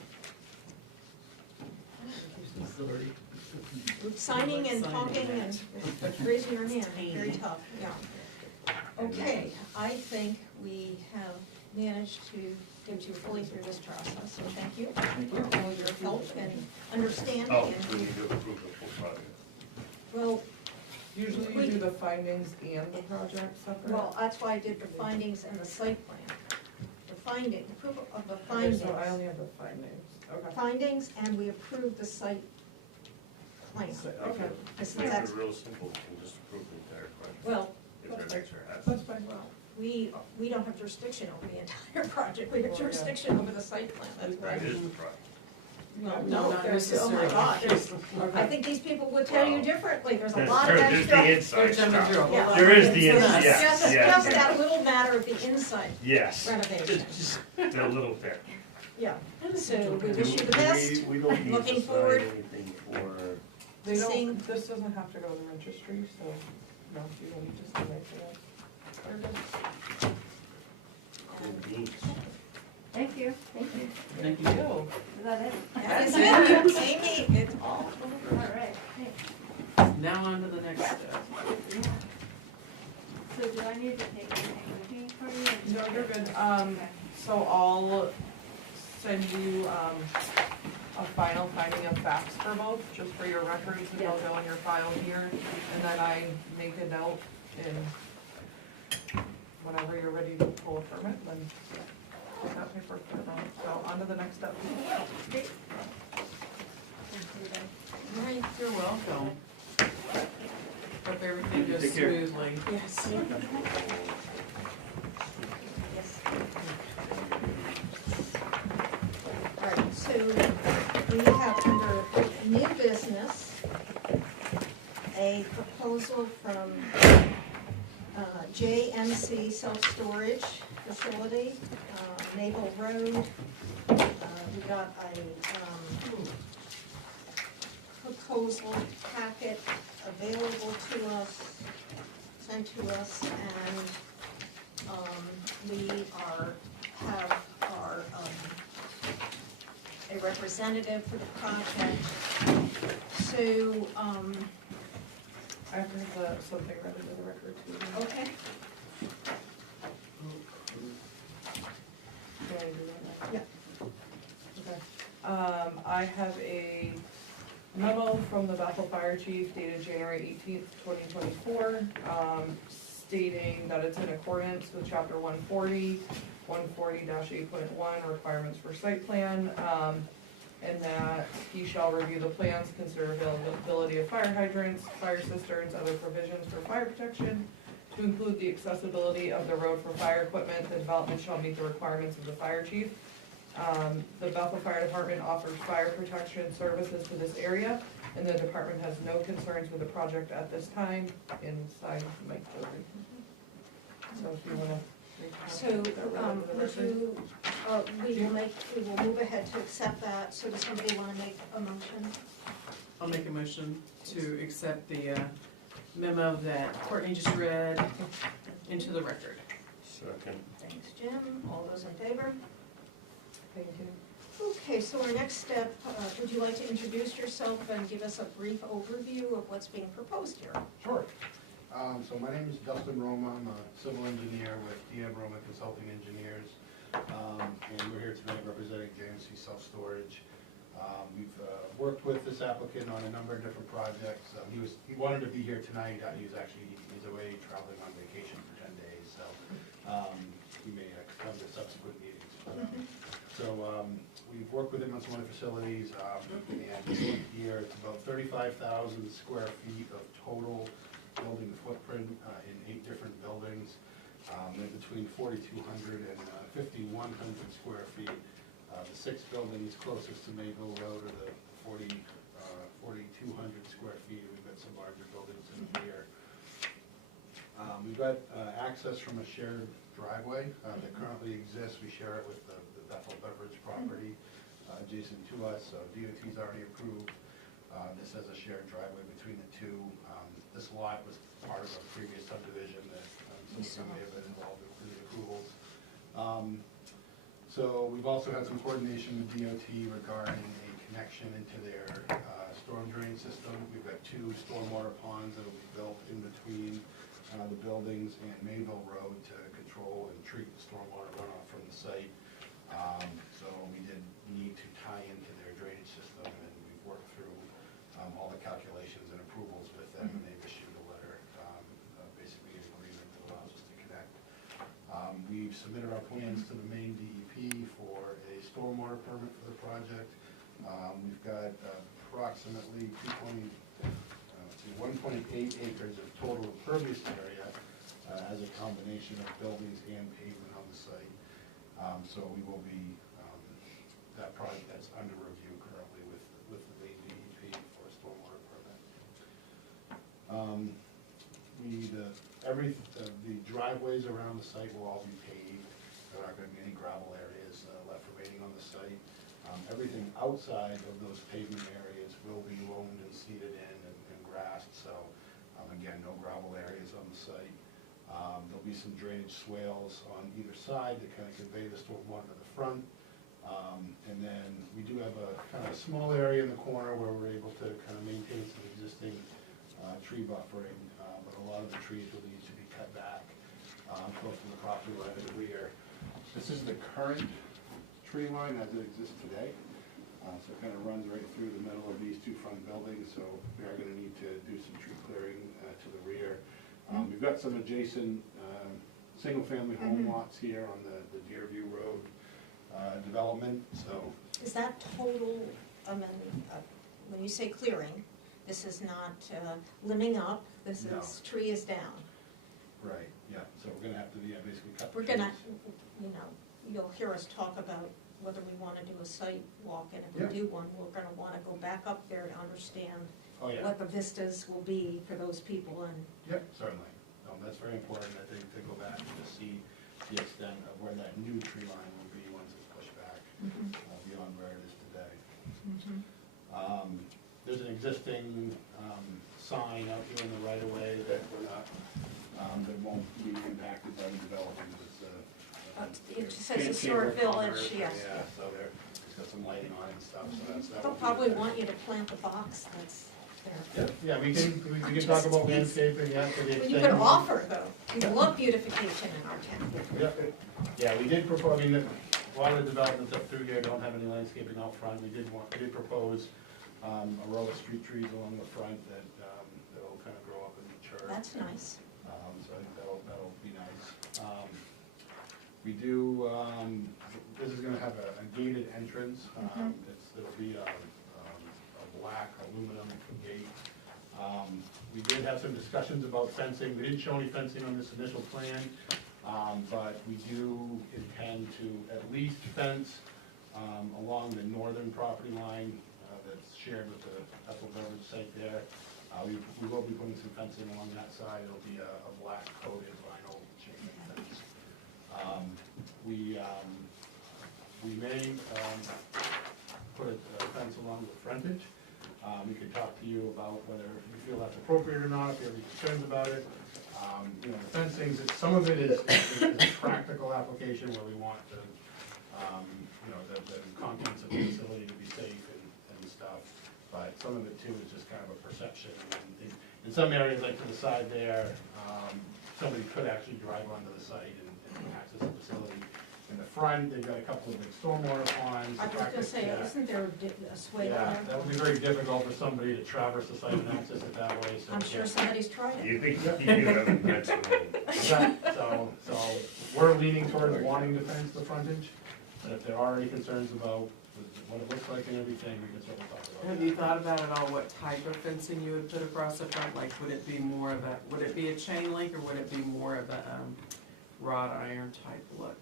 Signing and talking and raising your hand, very tough, yeah. Okay, I think we have managed to get you fully through this process, so thank you for all your help and understanding. Oh, And we need to approve the full project. well, Usually you do the findings and the project separate. well, that's why I did the findings and the site plan. The finding, approval of the Okay, findings. so I only have the findings, okay. Findings, and we approved the site plan. So- Okay, This is- Make that's- it real simple, we can just approve the entire project. Well, If that makes her happy. that's fine. well, we don't have jurisdiction over the entire project, we have Well, yeah. jurisdiction over the site plan, that's That right. is the project. Well, No, no, not there's, oh my necessarily. God, I think these people would tell you Wow. differently, there's a That's lot of true, extra. there's the inside They're jumping stuff. through a Yeah. whole There lot is of the things. inside, yes, Just yes, that little matter of the inside yes. renovation, Just that little bit. yeah. So we Do- wish you the do best. We don't need Looking to sign forward. anything for, They Seeing- don't, this doesn't have to go to the registry, so, no, you don't need to sign anything else. Thank you. Is that it? That is it, Amy, it's all over. All right, thanks. Now on to the next step. Yeah. So do I need to take anything with me for you? No, you're good. Okay. So I'll send you, a final finding of facts for both, just for your records, and they'll go in your file here. And then I make a note in whenever you're ready to pull a permit, then put that paper for them. So on to the next step. Great. Thank you, guys. All right, You're welcome. Hope everything goes Take care. smoothly. yes. Yes. All right, so we have under new business, a proposal from JMC Self-Storage Facility, Maple Road. We got a proposal packet available to us, sent to us, and we have our, a representative for the project. So, I have something ready to the record too. okay, Do I do that now? yeah. Okay. I have a memo from the Bethel Fire Chief dated January 18th, 2024, stating that it's in accordance with Chapter 140, 140-8.1, requirements for site plan, and that he shall review the plans, consider availability of fire hydrants, fire cisterns, other provisions for fire protection, to include the accessibility of the road for fire equipment. The development shall meet the requirements of the fire chief. The Bethel Fire Department offers fire protection services to this area, and the department has no concerns with the project at this time. Inside Mike Doherty. So if you wanna. So, would you, we will move ahead to accept that. So does somebody want to make a motion? I'll make a motion to accept the memo that Courtney just read into the record. Second. Thanks, Jim. All those in favor? Thank you. Okay, so our next step, would you like to introduce yourself and give us a brief overview of what's being proposed here? Sure. So my name is Dustin Roma. I'm a civil engineer with DM Roma Consulting Engineers. And we're here tonight representing JMC Self-Storage. We've worked with this applicant on a number of different projects. He wanted to be here tonight. He's away traveling on vacation for 10 days, so he may come to subsequent meetings. So we've worked with him on some other facilities, and this one here, it's about 35,000 square feet of total building footprint in 8 different buildings. They're between 4,200 and 5,100 square feet. The 6 buildings closest to Mayville Road are the 4,200 square feet. We've got some larger buildings in here. We've got access from a shared driveway that currently exists. We share it with the Bethel Beverage property adjacent to us. So DOT's already approved. This has a shared driveway between the two. This lot was part of a previous subdivision that some of you may have been involved in the approvals. So we've also had some coordination with DOT regarding a connection into their storm drain system. We've got 2 stormwater ponds that will be built in between the buildings and Mayville Road to control and treat the stormwater runoff from the site. So we did need to tie into their drainage system, and we've worked through all the calculations and approvals with them, and they've issued a letter, basically an agreement that allows us to connect. We've submitted our plans to the Maine DEP for a stormwater permit for the project. We've got approximately 1.8 acres of total impervious area as a combination of buildings and pavement on the site. So we will be, that project that's under review currently with the Maine DEP for a stormwater permit. The driveways around the site will all be paved. There aren't going to be any gravel areas left remaining on the site. Everything outside of those pavement areas will be loamed and seeded in and grassed, so again, no gravel areas on the site. There'll be some drainage swales on either side to kind of convey the stormwater to the front. And then we do have a kind of small area in the corner where we're able to kind of maintain some existing tree buffering, but a lot of the trees will need to be cut back close to the property line at the rear. This is the current tree line as it exists today. So it kind of runs right through the middle of these two front buildings, so we are gonna need to do some tree clearing to the rear. We've got some adjacent single-family home lots here on the Deerview Road development, so. Is that total, when you say clearing, this is not limbing up, this No. is tree is down? Right, yeah, so we're gonna have to, basically cut the We're gonna, trees. you'll hear us talk about whether we wanna do a site walk, and if Yeah. we do one, we're gonna wanna go back up there to understand Oh, yeah. what the vistas will be for those people, and Yep, certainly. That's very important, I think, to go back and to see the extent of where that new tree line will be once it's pushed back beyond where it is today. There's an existing sign out here in the right of way that we're not, that won't be impacted by the development. it says historic village, yes. Yeah, so it's got some lighting on it and stuff, so that's. that They'll will be probably there. want you to plant the box that's there. Yeah, we can talk about landscaping, yeah, to the Well, extent. you could offer, though, you love beautification in our town. Yeah, we did propose, a lot of the developments up through here don't have any landscaping out front. We did propose a row of street trees along the front that'll kind of grow up and mature. That's nice. So I think that'll be nice. We do, this is gonna have a gated entrance. It'll be a black aluminum gate. We did have some discussions about fencing. We didn't show any fencing on this initial plan, but we do intend to at least fence along the northern property line that's shared with the Bethel beverage site there. We will be putting some fencing along that side. It'll be a black coated vinyl chain link fence. We may put a fence along the frontage. We could talk to you about whether you feel that's appropriate or not, if you have any concerns about it. The fencing, some of it is a practical application where we want the contents of the facility to be safe and stuff. But some of it too is just kind of a perception. And in some areas, like to the side there, somebody could actually drive onto the site and access the facility. In the front, they've got a couple of big stormwater ponds. I was gonna say, isn't there a swale Yeah, there? that would be very difficult for somebody to traverse the site and access it that way, so. I'm sure somebody's tried it. You think you have a pencil? So we're leaning toward wanting to fence the frontage, but if there are any concerns about what it looks like and everything, we can certainly talk about that. Have you thought about at all what type of fencing you would put across the front? Like, would it be more of a, would it be a chain link, or would it be more of a wrought iron type look?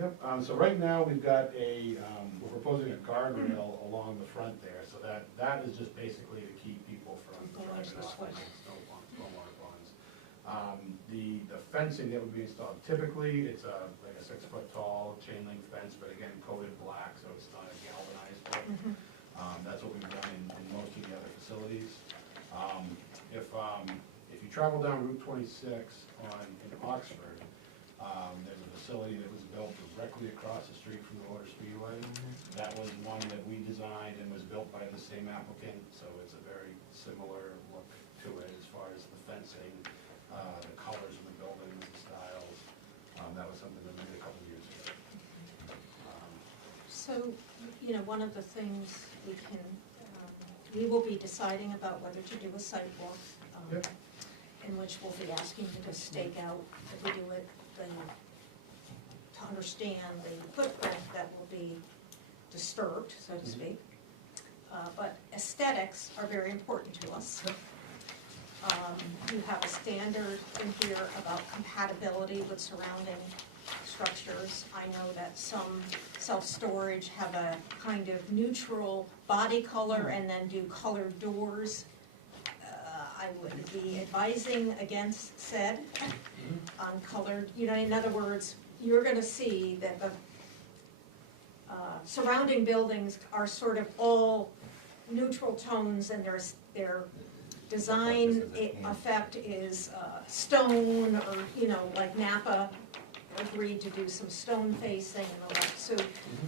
Yep, so right now, we've got we're proposing a guardrail along the front there, so that is just basically to keep people from driving off into stormwater ponds. The fencing that would be installed, typically, it's like a 6-foot tall chain link fence, but again, coated black, so it's not a galvanized look. That's what we've done in most of the other facilities. If you travel down Route 26 in Oxford, there's a facility that was built directly across the street from the Motor Speedway. That was one that we designed and was built by the same applicant, so it's a very similar look to it as far as the fencing, the colors of the buildings, the styles. That was something that we did a couple of years ago. So, one of the things we will be deciding about whether to do a site walk, Yep. in which we'll be asking you to stake out, if we do it, to understand the footprint that will be disturbed, so to speak. But aesthetics are very important to us. You have a standard in here about compatibility with surrounding structures. I know that some self-storage have a kind of neutral body color and then do colored doors. I would be advising against said on colored, in other words, you're gonna see that the surrounding buildings are sort of all neutral tones, and their design effect is stone, or, like Napa agreed to do some stone facing and all that. So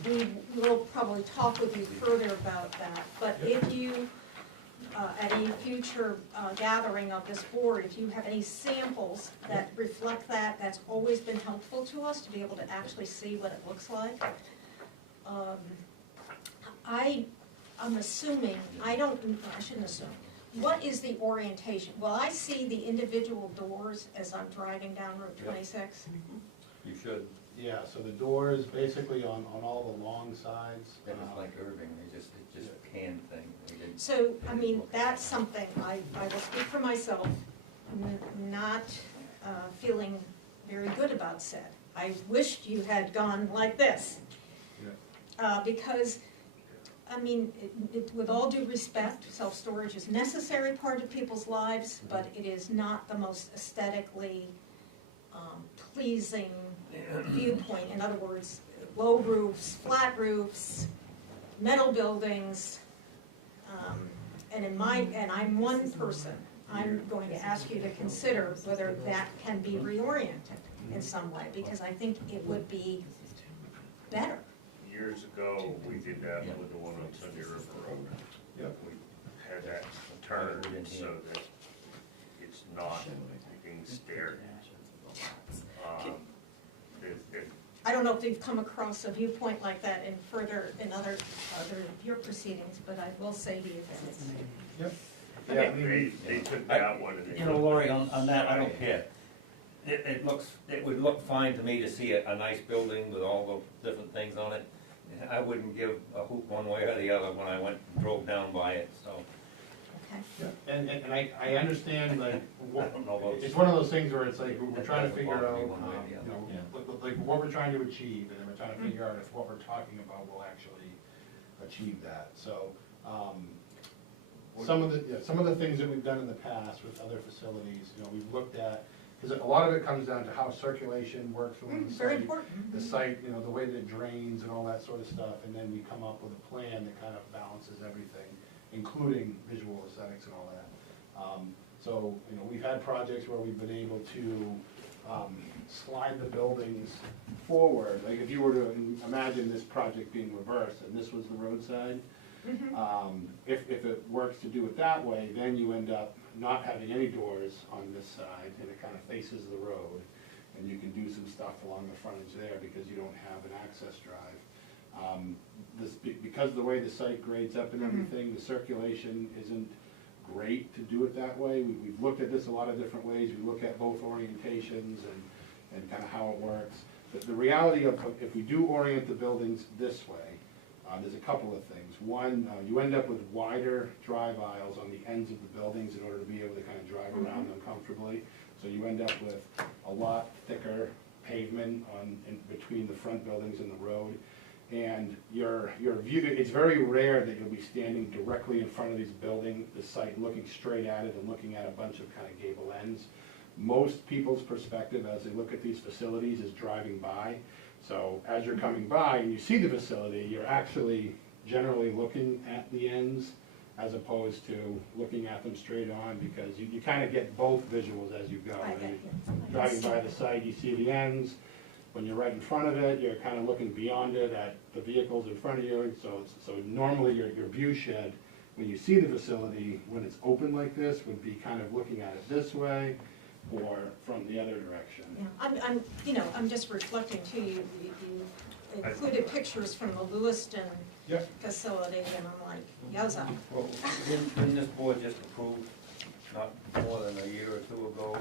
we will probably talk with you further about that. But if you, at a future gathering of this board, if you have any samples that reflect that, that's always been helpful to us to be able to actually see what it looks like. I'm assuming, I shouldn't assume. What is the orientation? Well, I see the individual doors as I'm driving down Route 26. You should. Yeah, so the doors basically on all the long sides. That was like Irving, it's just a pan thing. They didn't- So, I mean, that's something, I will speak for myself, not feeling very good about said. I wished you had gone like this. Because, I mean, with all due respect, self-storage is a necessary part of people's lives, but it is not the most aesthetically pleasing viewpoint. In other words, low roofs, flat roofs, metal buildings, and I'm one person. I'm going to ask you to consider whether that can be reoriented in some way, because I think it would be better. Years ago, we did that with the one on Sunday River Road. Yep. We had that turned so that it's not being stared at. I don't know if you've come across a viewpoint like that in other of your proceedings, but I will say to you that it's. Yep. I Yeah, think they took that one and they. You know, Lori, on that, I don't care. It would look fine to me to see a nice building with all the different things on it. I wouldn't give a hoot one way or the other when I drove down by it, so. Okay. Yeah, and I understand, like, I don't know about- it's one of those things where it's like, we're trying to figure out, One way or the other. you know, Yeah. like what we're trying to achieve, and then we're trying to figure out if what we're talking about will actually achieve that, so, some of the things that we've done in the past with other facilities, you know, we've looked at, because a lot of it comes down to how circulation works within the Very site. important. The site, you know, the way that it drains and all that sort of stuff, and then we come up with a plan that kind of balances everything, including visual aesthetics and all that. So, you know, we've had projects where we've been able to slide the buildings forward. Like if you were to imagine this project being reversed and this was the roadside, if it works to do it that way, then you end up not having any doors on this side, and it kind of faces the road, and you can do some stuff along the frontage there because you don't have an access drive. Because of the way the site grades up and everything, the circulation isn't great to do it that way. We've looked at this a lot of different ways. We look at both orientations and kind of how it works. But the reality of if we do orient the buildings this way, there's a couple of things. One, you end up with wider drive aisles on the ends of the buildings in order to be able to kind of drive around them comfortably. So you end up with a lot thicker pavement in between the front buildings and the road. And your view, it's very rare that you'll be standing directly in front of this building, the site, looking straight at it and looking at a bunch of kind of gable ends. Most people's perspective as they look at these facilities is driving by. So as you're coming by and you see the facility, you're actually generally looking at the ends as opposed to looking at them straight on, because you kind of get both visuals as you go. When you're driving by the site, you see the ends. When you're right in front of it, you're kind of looking beyond it at the vehicles in front of you. So normally your view shed, when you see the facility, when it's open like this, would be kind of looking at it this way or from the other direction. Yeah, I'm just reflecting too, you included pictures from the Lewiston Yep. facility, and I'm like, yowza. Well, didn't this board just approve, not more than a year or two ago,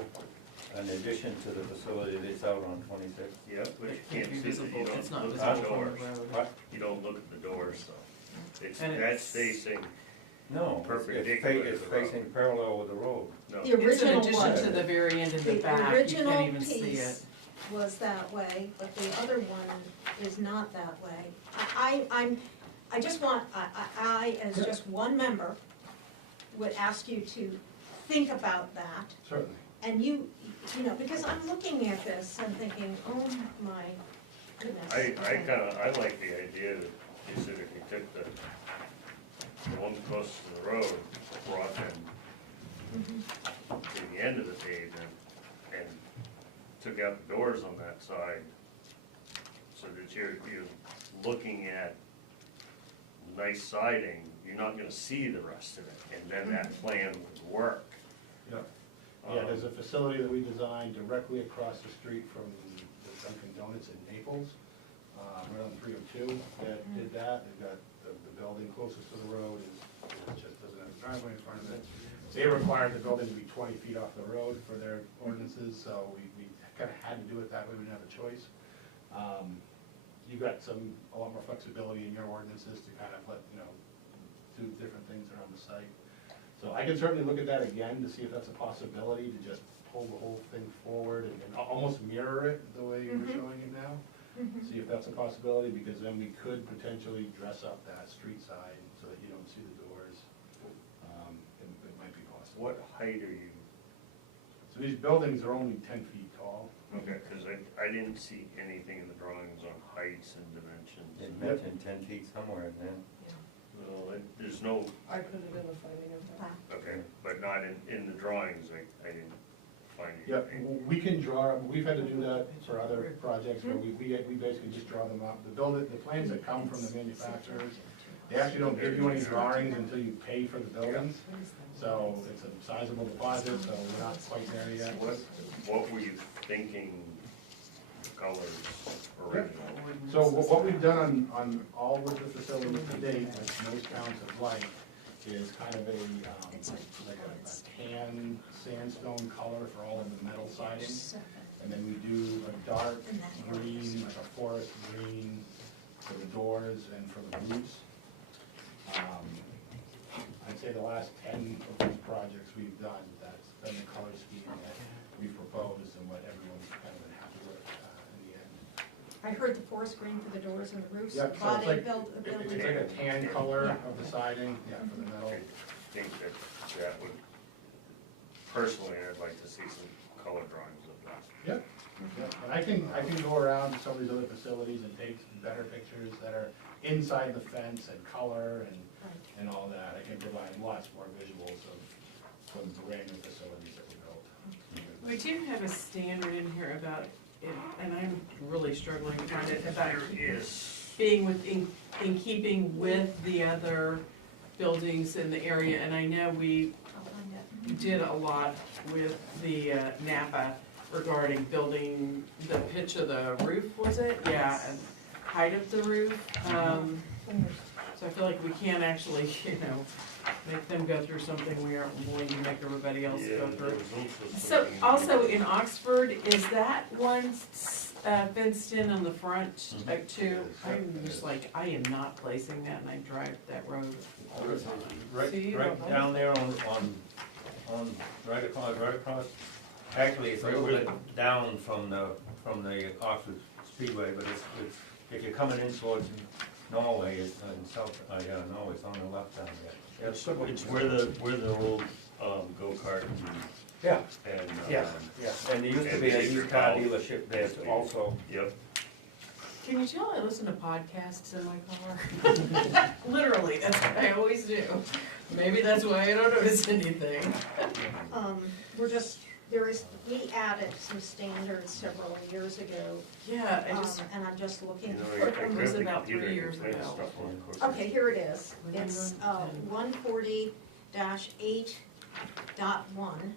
an addition to the facility that's out on 26? Yep, but you It can't can't be see that, visible, you it's don't not look at the visible from the doors. road. What? You don't look at the doors, so. And That's facing, No, it's Perpendicular to it's the road. facing parallel with the road. no. The It's in original addition one. to the very end of the back, you original can't even see it. piece was that way, but the other one is not that way. I just want, I, as just one member, would ask you to think about that. Certainly. And you know, because I'm looking at this and thinking, oh my goodness. I like the idea that you said if you took the one close to the road, brought them to the end of the pavement and took out the doors on that side, so that you're looking at nice siding, you're not gonna see the rest of it, and then that plan would work. Yeah. Yeah, there's a facility that we designed directly across the street from the Dunkin' Donuts in Naples, right on 302, that did that. They've got the building closest to the road just doesn't have a driveway in front of it. They required the building to be 20 feet off the road for their ordinances, so we kind of had to do it that way, we didn't have a choice. You've got a lot more flexibility in your ordinances to kind of do different things around the site. So I can certainly look at that again to see if that's a possibility, to just pull the whole thing forward and almost mirror it the way you're showing it now. See if that's a possibility, because then we could potentially dress up that street side so that you don't see the doors. It might be possible. What height are you? So these buildings are only 10 feet tall. Okay, because I didn't see anything in the drawings on heights and dimensions. It mentioned 10 feet somewhere in there. Well, there's no, I put it in the finding of fact. okay, but not in the drawings, I didn't find Yeah, anything. we can draw, we've had to do that for other projects where we basically just draw them up. The plans that come from the manufacturers, they actually don't give you any drawings until you pay for the buildings. So it's a sizable deposit, so we're not quite there yet. What were you thinking colors originally? So what we've done on all of the facilities to date, which most towns have liked, is kind of like a tan sandstone color for all of the metal siding. And then we do a dark green, like a forest green for the doors and for the roofs. I'd say the last 10 of these projects we've done, that's been the color scheme that we've proposed and what everyone's kind of been happy with in the end. I heard the forest green for the doors and the roofs. Yeah, so Body it's like, build, it's building. like a tan color of the siding, yeah, for the metal. I think that would, personally, I'd like to see some color drawings of that. Yep. And I can go around to some of these other facilities and take better pictures that are inside the fence and color and all that. I can provide lots more visuals of some brand new facilities that we built. We do have a standard in here about it, and I'm really struggling to find it, about There is, being in keeping with the other buildings in the area, and I know we I'll find it. did a lot with the Napa regarding building the pitch of the roof, was it? Yeah, and height of the roof. So I feel like we can't actually, make them go through something we aren't willing to make everybody else yeah, go there through. was So something- also in Oxford, is that one fenced in on the front too? I'm just like, I am not placing that, and I drive that road all the time. See, Right down there on, right across, actually, it's a little bit down from the Oxford Speedway, but it's, if you're coming in towards Norway, it's in south, Norway, it's on the left down there. It's where the old go-kart Yeah, and. yeah, yeah, and there used to be a used car dealership there also. Yep. Can you tell I listen to podcasts in my car? Literally, that's what I always do. Maybe that's why I don't notice anything. We added some standards several years ago, Yeah, I just, and I'm just looking You know, for I them. It was grabbed the about 3 computer and years played ago. stuff on it, of course. Okay, here it is. It's 140-8.1,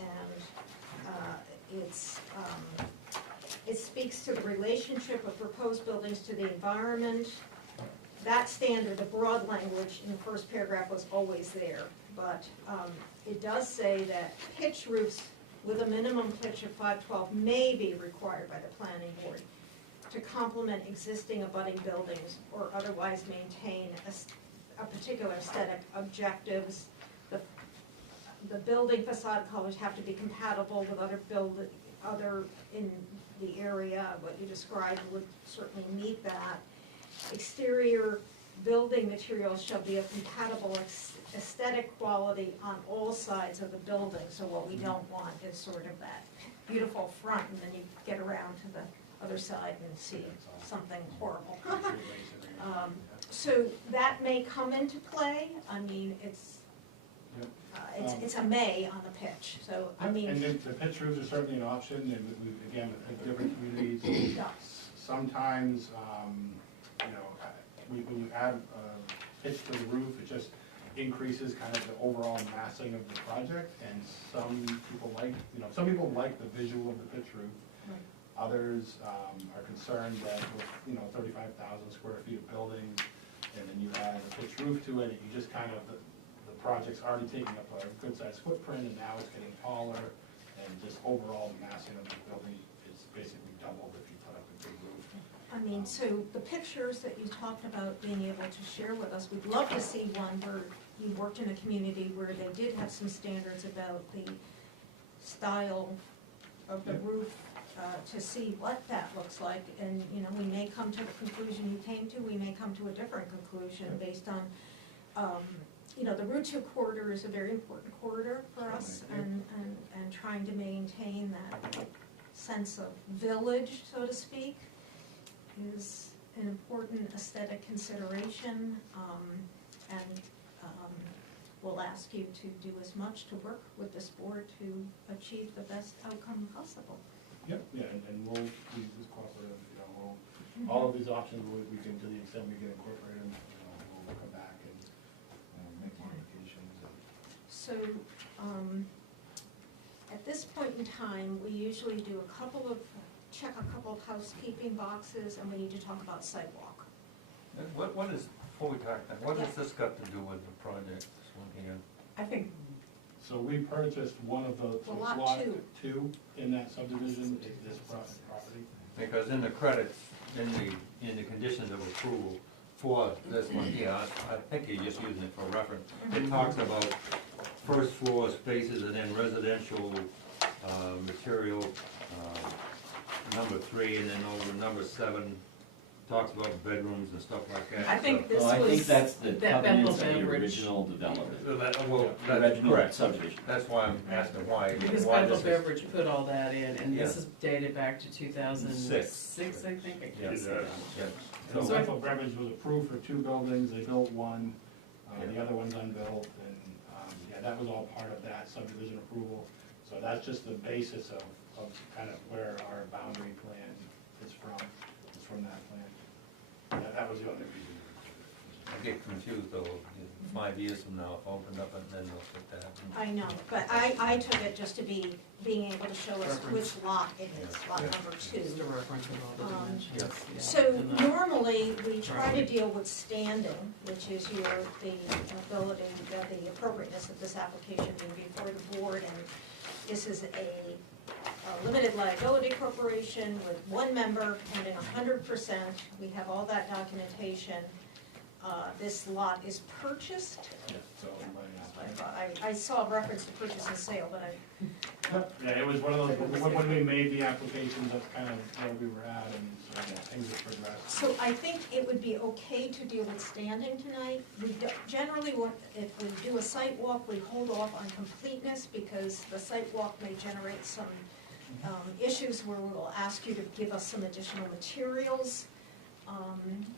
and it speaks to the relationship of proposed buildings to the environment. That standard, the broad language in the first paragraph was always there, but it does say that pitch roofs with a minimum pitch of 512 may be required by the planning board to complement existing abutting buildings or otherwise maintain a particular aesthetic objectives. The building facade colors have to be compatible with other in the area. What you described would certainly meet that. Exterior building materials shall be of compatible aesthetic quality on all sides of the building. So what we don't want is sort of that beautiful front, and then you get around to the other side and see something horrible. So that may come into play. I mean, it's, it's a may on the pitch, so, I mean. And the pitch roofs are certainly an option, and again, with different communities, Yeah. sometimes, you know, when you add pitch to the roof, it just increases kind of the overall massing of the project, and some people like the visual of the pitch roof. Right. Others are concerned that with, 35,000 square feet of building, and then you add a pitch roof to it, you just kind of, the project's already taking up a good-sized footprint, and now it's getting taller, and just overall massing of the building is basically doubled if you put up a big roof. I mean, so the pictures that you talked about being able to share with us, we'd love to see one where you worked in a community where they did have some standards about the style of the roof, to see what that looks like. And, we may come to the conclusion you came to, we may come to a different conclusion based on, the Route 2 corridor is a very important corridor for us, and trying to maintain that sense of village, so to speak, is an important aesthetic consideration, and we'll ask you to do as much to work with this board to achieve the best outcome possible. Yep, yeah, and we'll use this cooperative, all of these options, we can, to the extent we can incorporate them, we'll come back and make modifications. So, at this point in time, we usually do check a couple of housekeeping boxes, and we need to talk about sidewalk. What is, before we talk that, what has this got to do with the project, this one here? I think, So we purchased one of the, Well, lot lot two. 2 in that subdivision, this property. Because in the credits, in the conditions of approval for this one here, I think you're just using it for reference. It talks about first floor spaces and then residential, material, number 3, and then over number 7, talks about bedrooms and stuff like that. I think this Well, I think was, that's the that covenants of Bethel the beverage. original development. So that, The that's original correct. subdivision. That's why I'm asking why. Because why Bethel this is- Beverage put all that in, and this Yeah. is dated back to 2006, I think. I Yeah. can't see that. Yeah. So So, Bethel Beverage was approved for 2 buildings, they built one, the other one's unbuilt, and, that was all part of that subdivision approval. So that's just the basis of kind of where our boundary plan is from that plan. That was the only reason. I get confused though, 5 years from now, if I opened up and then they'll put that. I know, but I took it just to be, being able to show us which lot it is, lot number 2. Just a reference of all the dimensions. yeah. So And the- normally, we try to deal with standing, which is the ability, the appropriateness of this application being before the board, and this is a limited liability corporation with 1 member and in 100%. We have all that documentation. This lot is purchased. So, I saw a reference to purchase and sale, but yeah, it was one of those, when we made the application, that's kind of where we were at, and so things have progressed. So I think it would be okay to deal with standing tonight. We generally, if we do a site walk, we hold off on completeness because the site walk may generate some issues where we will ask you to give us some additional materials.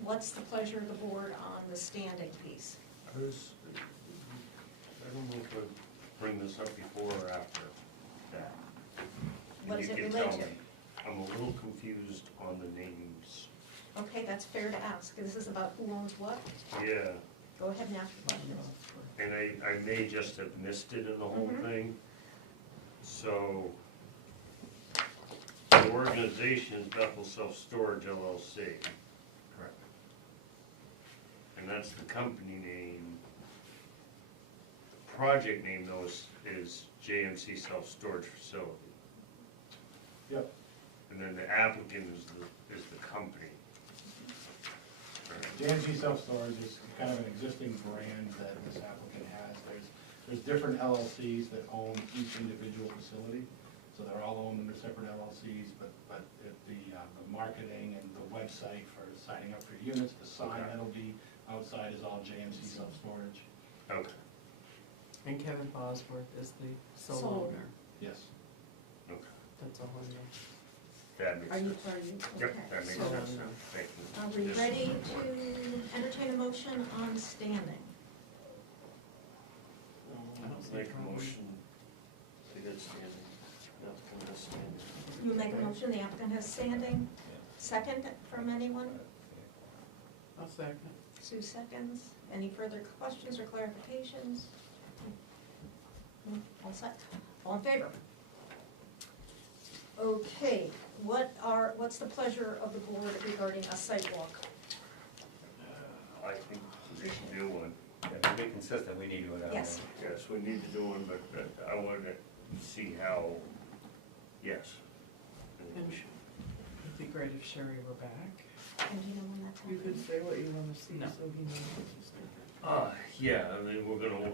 What's the pleasure of the board on the standing piece? I don't know if I bring this up before or after that. What does You it can relate tell to? me. I'm a little confused on the names. Okay, that's fair to ask. This is about who owns what. Yeah, Go ahead and ask your questions. and I may just have missed it in the whole Mhm. thing. So, the organization is Bethel Self-Storage LLC. Correct. And that's the company name. Project name though is JMC Self-Storage Facility. Yep. And then the applicant is the company. JMC Self-Storage is kind of an existing brand that this applicant has. There's different LLCs that own each individual facility, so they're all owned under separate LLCs, but the marketing and the website for signing up for units, the sign that'll be outside is all JMC Self-Storage. Okay, And Kevin Bosworth is the sole Sole. owner. Yes. okay, That's all I know. that makes Are you, sense. okay. Yep, that makes So, sense, thank you. are we Just- ready to entertain a motion on standing? I don't Make a motion to get standing. Applicant has standing. You make a motion, the applicant has standing. Second from anyone? I'll second. Sue seconds. Any further questions or clarifications? All set? All in favor? Okay, what's the pleasure of the board regarding a sidewalk? I think we should do one. Yeah, to be consistent, we need to have one. Yes. Yes, we need to do one, but I wanted to see how, yes. And it'd be great if Sherry were back. And do you know when that's You happening? could say what you wanna see, No. so he knows. Yeah, I mean, we're gonna,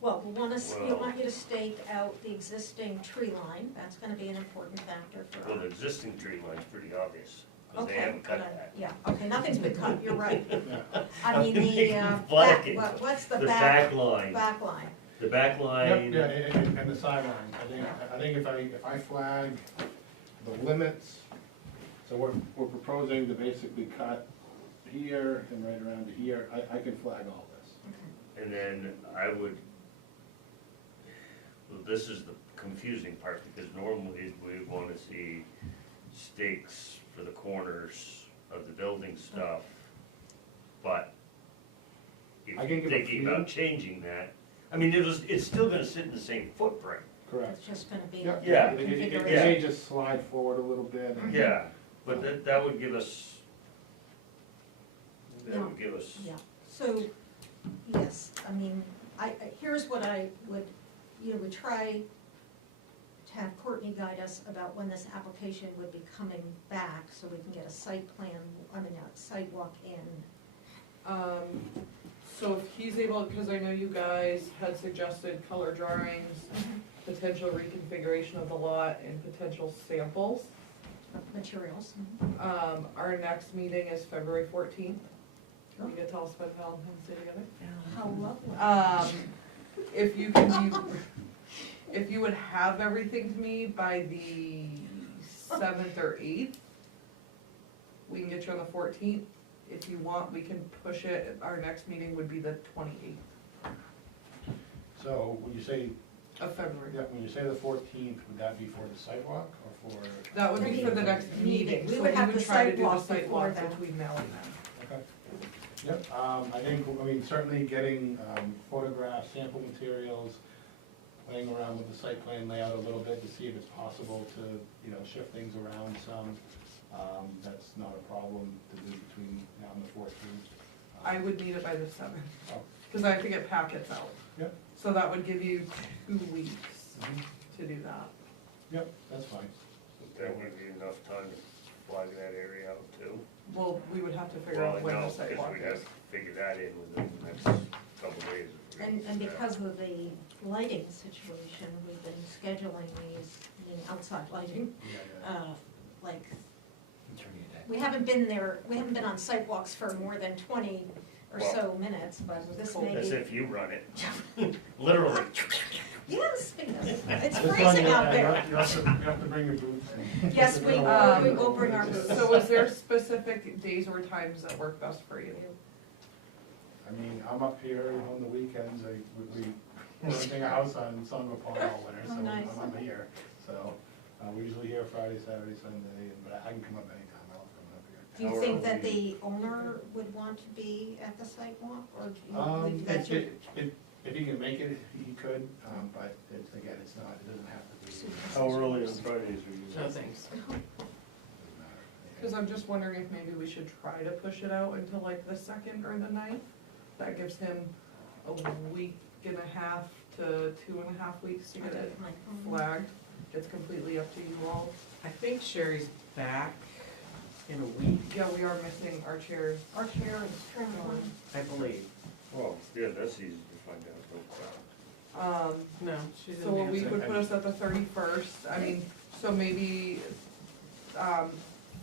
Well, we want Well- you to stake out the existing tree line. That's gonna be an important factor for well, the us. existing tree line's pretty obvious, because they Okay, haven't cut good. that. Yeah, okay, nothing's been cut, you're right. Yeah. I mean, They the, can back, flag it. what's the The back, back line, back line? the back Yep, line. yeah, and the sideline, I think if I flag the limits, so we're proposing to basically cut here and right around to here, I can flag all this. And then I would, well, this is the confusing part, because normally we want to see stakes for the corners of the building stuff, but if I can you're give a thinking about few. changing that, I mean, it's still gonna sit in the same footprint. Correct. It's just gonna be. Yep. Yeah. It may just slide forward a little bit. and- Yeah, but that would give us, that Yeah. would give us, Yeah, so, yes, I mean, here's what I would, would try to have Courtney guide us about when this application would be coming back, so we can get a site plan, a sidewalk in. So if he's able, because I know you guys had suggested color drawings, potential reconfiguration of the lot, and potential samples. Materials. Our next meeting is February 14th. We get to all spend Valentine's Day together. How lovely. If you can be, if you would have everything to me by the 7th or 8th, we can get you on the 14th. If you want, we can push it, our next meeting would be the 28th So when you say, of February. yeah, when you say the 14th, would that be for the sidewalk or for? That would be for the next meeting, We so would we have would the try to do the sidewalk site before walk that. between now and then. Okay. Yep, certainly getting photographs, sample materials, playing around with the site plan layout a little bit to see if it's possible to, shift things around some. That's not a problem to do between now and the 14th. I would need it by the 7th, Oh, because I have to get packets out. Yep. So that would give you 2 weeks mhm. to do that. Yep, that's fine. that would be enough time to flag that area out too. Well, we would have to figure Well, out when no, the site because walk we'd have is. to figure that in within the next couple of days. And because of the lighting situation, we've been scheduling these, outside lighting, like, we haven't been there, we haven't been on sidewalks for more than 20 or so minutes, but this may As be. if you run it, literally. Yes, it's This freezing one, out there. You have to bring your boots. and- Yes, we will bring our boots. So is there specific days or times that work best for you? I mean, I'm up here on the weekends, we're renting a house on Summer Pond all winter, so Oh, nice. I'm here. So, we're usually here Friday, Saturday, Sunday, but I can come up anytime, I love coming up here. Do you think that the owner would want to be at the sidewalk, or do you believe that's your? If he can make it, he could, but again, it doesn't have to be. How early on Fridays are you? No thanks. Doesn't matter. Because I'm just wondering if maybe we should try to push it out until like the 2nd or the 9th. That gives him a week and a half to 2.5 weeks to get it flagged. It's completely up to you all. I think Sherry's back in a week, Yeah, we are missing our chairs. Our chair is traveling. I believe. Well, yeah, that's easy to find out, No, she didn't So a week answer. would put us at the 31st. I mean, so maybe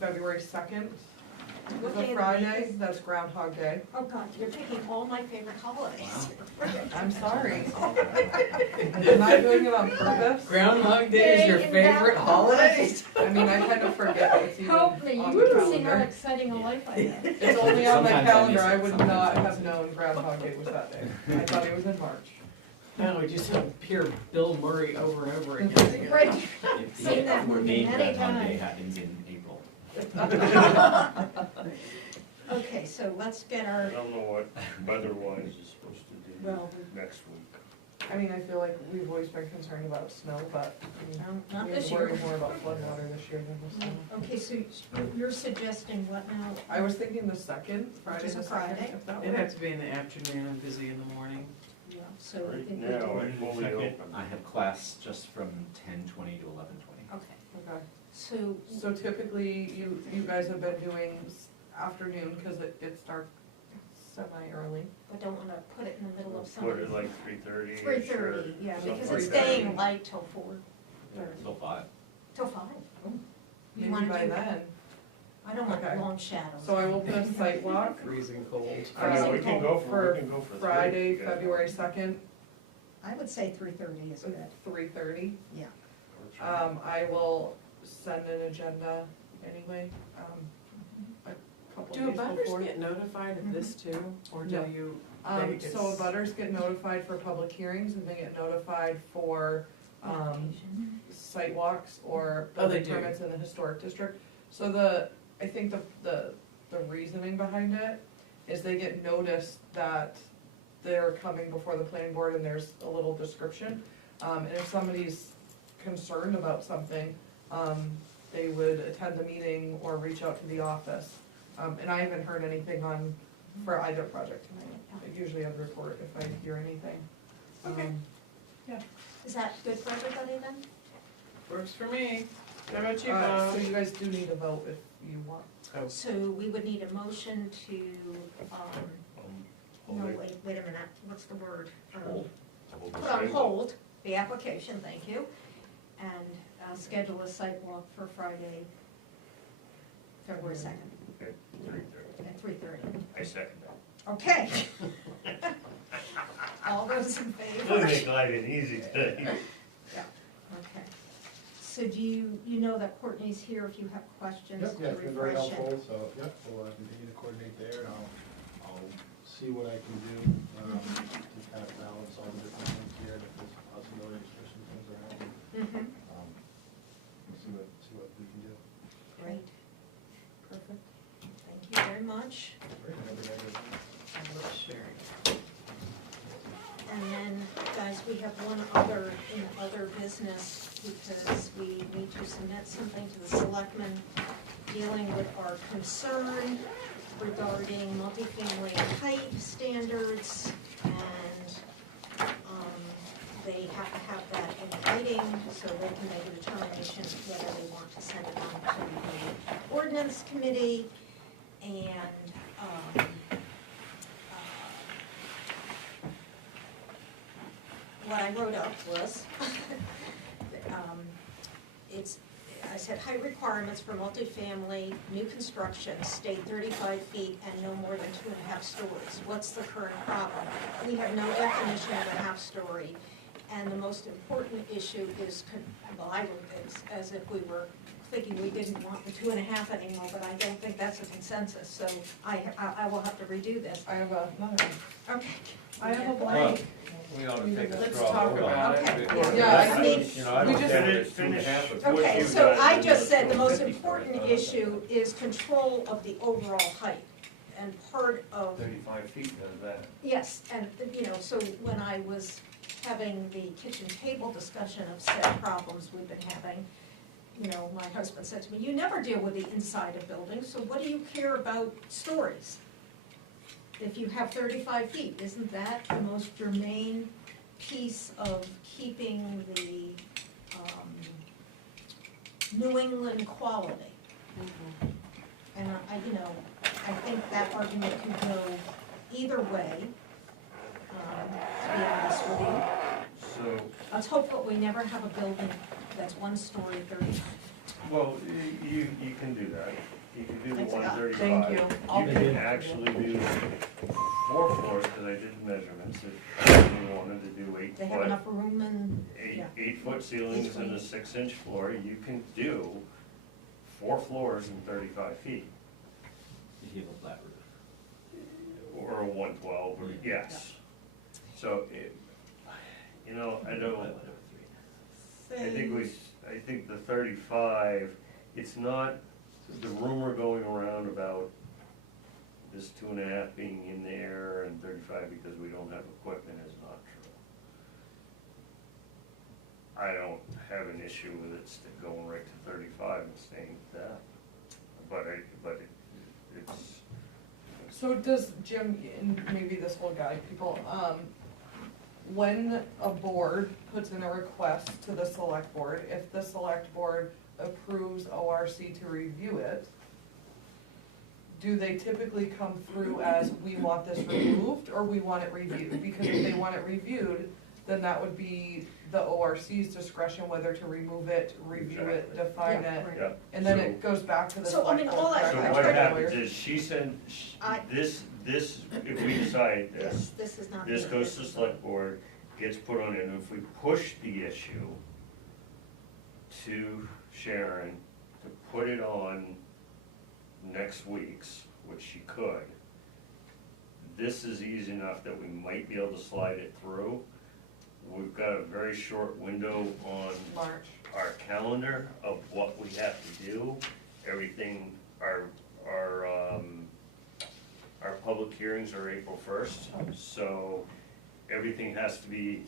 February 2nd What is day a of the Friday. week is- That's Groundhog Day. Oh, God, you're taking all my favorite holidays. I'm sorry. I'm not doing it on purpose. Groundhog Day is your Day in favorite Bethel. holiday? I mean, I kind of forget it's even Help me, on you the would see how calendar. exciting a life I have. It's only on my Sometimes I calendar. miss I it, would sometimes not I miss have it. known Groundhog Day was that day. I thought it was in March. Oh, we just hear Bill Murray over and over again. Right. If Seen that we're movie made many that Monday times. happens in April. Okay, so let's get I our, don't know what weather-wise is supposed to do Well, next week. I mean, I feel like we've always been concerned about snow, but I mean, not we this worry year. more about floodwater this year than the snow. Okay, so you're suggesting what now? I was thinking the second, Friday Which is the a second, Friday? if that It'd works. have to be in the afternoon, I'm busy in the morning. Yeah, so I Right think we now, do. it's fully open. I have class just from 10:20 to 11:20. Okay, Okay. so, So typically, you guys have been doing afternoon, cause it starts semi-early. we don't wanna put it in the middle of Put summer. it like 3:30. 3:30, yeah, because it's like that. staying light till 4, Till 5. till 5. You Maybe wanna by do, then. I don't want Okay. long shadows. So I will put a site walk Freezing cold. I know, we Freezing can go for, we can go for. Friday, 3, yeah. February 2nd, I would say 3:30 is good, 3:30. yeah. I will send an agenda anyway, a couple Do days abutters before. get notified of this too, or do No. you? So abutters get notified for public hearings and they get notified for, site walks or Oh, they building do. permits in the historic district. So I think the reasoning behind it is they get noticed that they're coming before the planning board and there's a little description. And if somebody's concerned about something, they would attend the meeting or reach out to the office. And I haven't heard anything for either project tonight. I usually I'd report if I hear anything. Okay. Is that good for everybody then? Works for me. How about you, So Bob? you guys do need a vote if you want. So we would need a motion to, no, Hold it. wait a minute, what's the word? Hold. Hold the Put on same. hold the application, thank you, and schedule a site walk for Friday, February 2nd Okay, 3:30. at 3:30. I second that. Okay. All those in We'll favor? make life easy today. Yeah, okay. So do you know that Courtney's here if you have questions Yep, to yeah, it's been very refresh it? helpful, so, yep, we'll continue to coordinate there, and I'll see what I can do, to kind of balance all the different things here, and if there's a possibility of switching things around. Mhm. We'll see what we can do. Great, Perfect. thank you very much. Great, I think I did. I love sharing. And then, guys, we have one other, in other business, because we need to submit something to the selectmen dealing with our concern regarding multifamily height standards, and, they have to have that in writing, so they can make a determination whether they want to send it on to the ordinance committee, and, what I wrote up was, I said height requirements for multifamily, new construction, stay 35 feet and no more than 2.5 stories. What's the current problem? We have no definition of a half story, and the most important issue is, well, I wrote this as if we were thinking we didn't want the 2.5 anymore, but I don't think that's a consensus, so I will have to redo this. I have another. Okay. I have a Well, blank. we ought to take a Let's straw talk vote on about it. it. because Yeah, I mean, you know, I we don't just- care if it's Finish. 2.5 or What Okay, you've so got, I and just said the most 50 important stories. issue is control of the overall height. And part of, 35 feet does that. yes, and, so when I was having the kitchen table discussion of said problems we've been having, my husband said to me, you never deal with the inside of buildings, so what do you care about stories? If you have 35 feet, isn't that the most germane piece of keeping the New England quality? And I think that argument can go either way, to be honest with you. So, Let's hope that we never have a building that's 1 story, 35. well, you can do that. You can do the Thanks a lot. 135. Thank you. I'll You do can it. actually do 4 floors, because I did measurements, if you wanted to do 8 They have foot, enough room and, yeah. 8-foot ceilings and a 6-inch floor, you can do 4 floors and 35 feet. If you have a flat roof. Or a 112, or, yes. So You know, I don't, I think the 35, it's not, the rumor going around about this 2.5 being in there and 35 because we don't have equipment is not true. I don't have an issue with it going right to 35 and staying at that, but it's. So does Jim, and maybe this will guide people, when a board puts in a request to the select board, if the select board approves ORC to review it, do they typically come through as, we want this removed, or we want it reviewed? Because if they want it reviewed, then that would be the ORC's discretion whether to remove it, review it, define Yeah, it, right. Yeah. and then So- it goes back to the So, I select mean, board. all I- So correct? what tried to- happens is she sent, I- this, if we decide this, This is not. this the- goes to the select board, gets put on it, and if we push the issue to Sharon to put it on next week's, which she could, this is easy enough that we might be able to slide it through. We've got a very short window on March. our calendar of what we have to do. Everything, our public hearings are April 1st, so everything has to be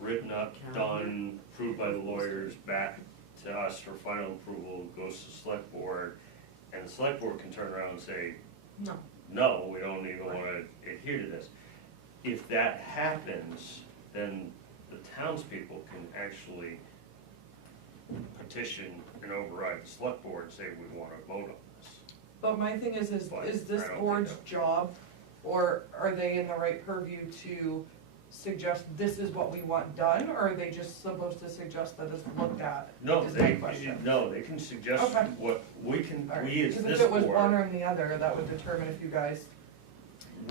written up, done, approved by the lawyers, back to us for final approval, goes to select board, and the select board can turn around and say, No. no, we don't even wanna adhere to this. If that happens, then the townspeople can actually petition and override the select board and say, we wanna vote on this. But my thing is But this I don't think board's that- job, or are they in the right purview to suggest this is what we want done, or are they just supposed to suggest that it's looked at? No, Is my they, question. no, they can suggest Okay. what, we can, All right. we as Because this if it was one board, or the other, that would determine if you guys,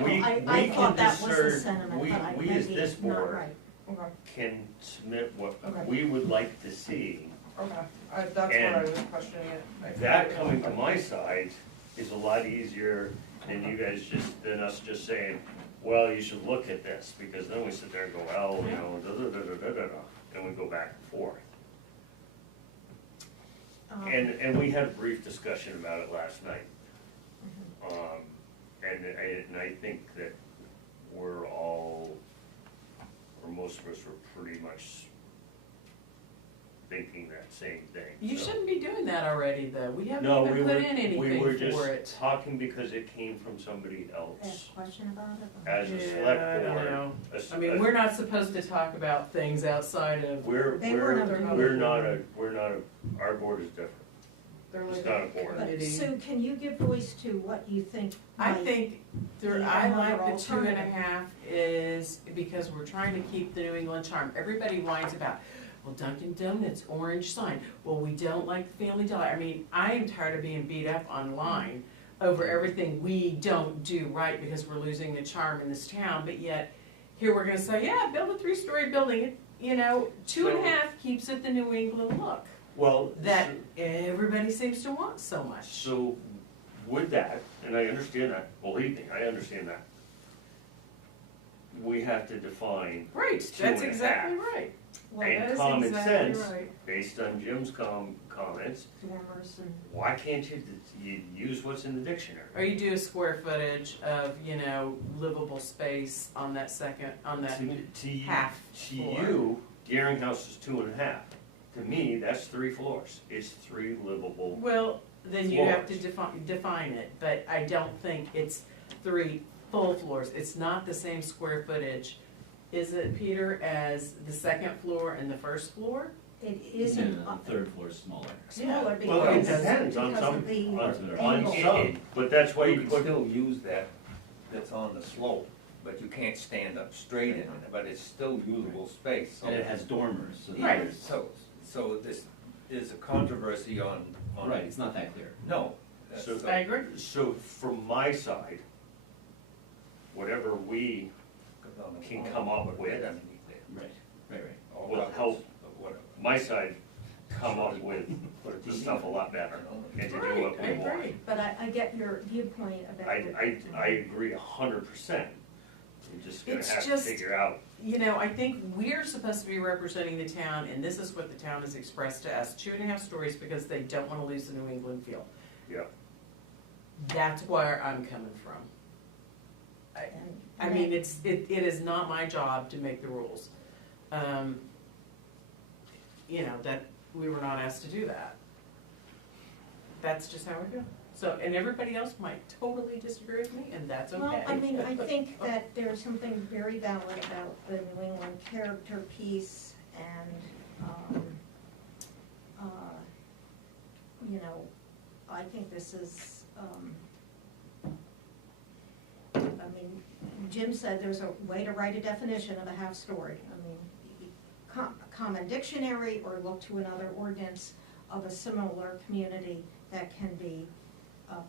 we I can thought that was the discern, sentiment, we, but I we as maybe this not board right. okay, can submit what Okay. we would like to see. okay, that's what I And was questioning it. That coming from my side is a lot easier than you guys than us just saying, well, you should look at this, because then we sit there and go, well, you know, and we go back and forth. And we had a brief discussion about it last night. And I think that we're all, or most of us were pretty much thinking that same thing. You so. shouldn't be doing that already, though. We haven't No, even we put were, in anything we were for just it. talking because it came from somebody else. Ask a question about it? As a Yeah, select I don't board. know. a- I mean, we're not supposed to talk about things outside of, They weren't under we're not a, our board is different. They're It's like not a a board. But committee. Sue, can you give voice to what you think? I might- think, Yeah, I another like the alternative. 2.5 is because we're trying to keep the New England charm. Everybody whines about, well, Dunkin' Donuts, orange sign, well, we don't like the Family Dollar. I mean, I am tired of being beat up online over everything we don't do right because we're losing the charm in this town, but yet, here we're gonna say, yeah, build a 3-story building, you know, 2.5 keeps it the New England look Well, that everybody seems to want so much. so with that, and I understand that, believe me, I understand that. We have to define, Right, that's 2.5. exactly right. Well, And that is common exactly sense. right. based on Jim's comments, Dormers and. why can't you use what's in the dictionary? Or you do a square footage of, you know, livable space on that second, on that To half floor. you, Deering House is 2.5. To me, that's 3 floors. It's 3 livable. Well, then you have to Floors. define it, but I don't think it's 3 full floors. It's not the same square footage, is it, Peter, as the second floor and the first floor? It isn't The third floor is smaller. smaller Well, it because, depends on because some, of the on angle. some, but that's why You you can put, still use that, that's on the slope, but you can't stand up straight in it, but it's still usable space. And it has dormers, so Right. there's, So this is a controversy on. right, it's not that clear. No. So- I agree. so from my side, whatever we can come up with. Right, right. will help my side come up with the stuff a lot better and to do Right, what I we want. agree. But I get your viewpoint about. I agree 100%. We're just gonna It's have to just- figure out. You know, I think we're supposed to be representing the town, and this is what the town has expressed to us, 2.5 stories, because they don't wanna lose the New England feel. Yeah. That's where I'm coming from. I mean, it is not my job to make the rules. You know, that, we were not asked to do that. That's just how I feel. So, and everybody else might totally disagree with me, and that's okay. Well, I mean, I think that there's something very valid about the New England character piece and, you know, I think this is, I mean, Jim said there's a way to write a definition of a half-story. I mean, common dictionary or look to another ordinance of a similar community that can be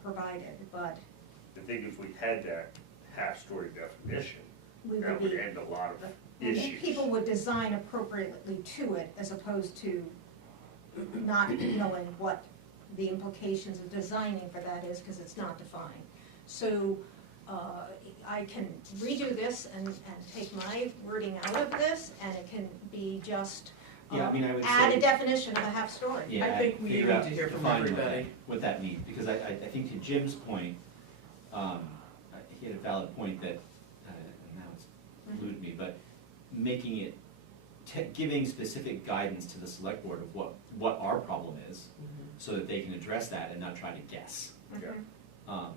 provided, but I think if we had that half-story definition, we that would would be, end a lot of I think issues. people would design appropriately to it as opposed to not knowing what the implications of designing for that is, because it's not defined. So, I can redo this and take my wording out of this, and it can be just, Yeah, I mean, I would add say- a definition of a half story. Yeah, I think we figure need out, to hear from define what everybody. what that means, because I think to Jim's point, he had a valid point that, now it's eluded me, but making it, giving specific guidance to the select board of what our problem is, so that they can address that and not try to guess. Yeah.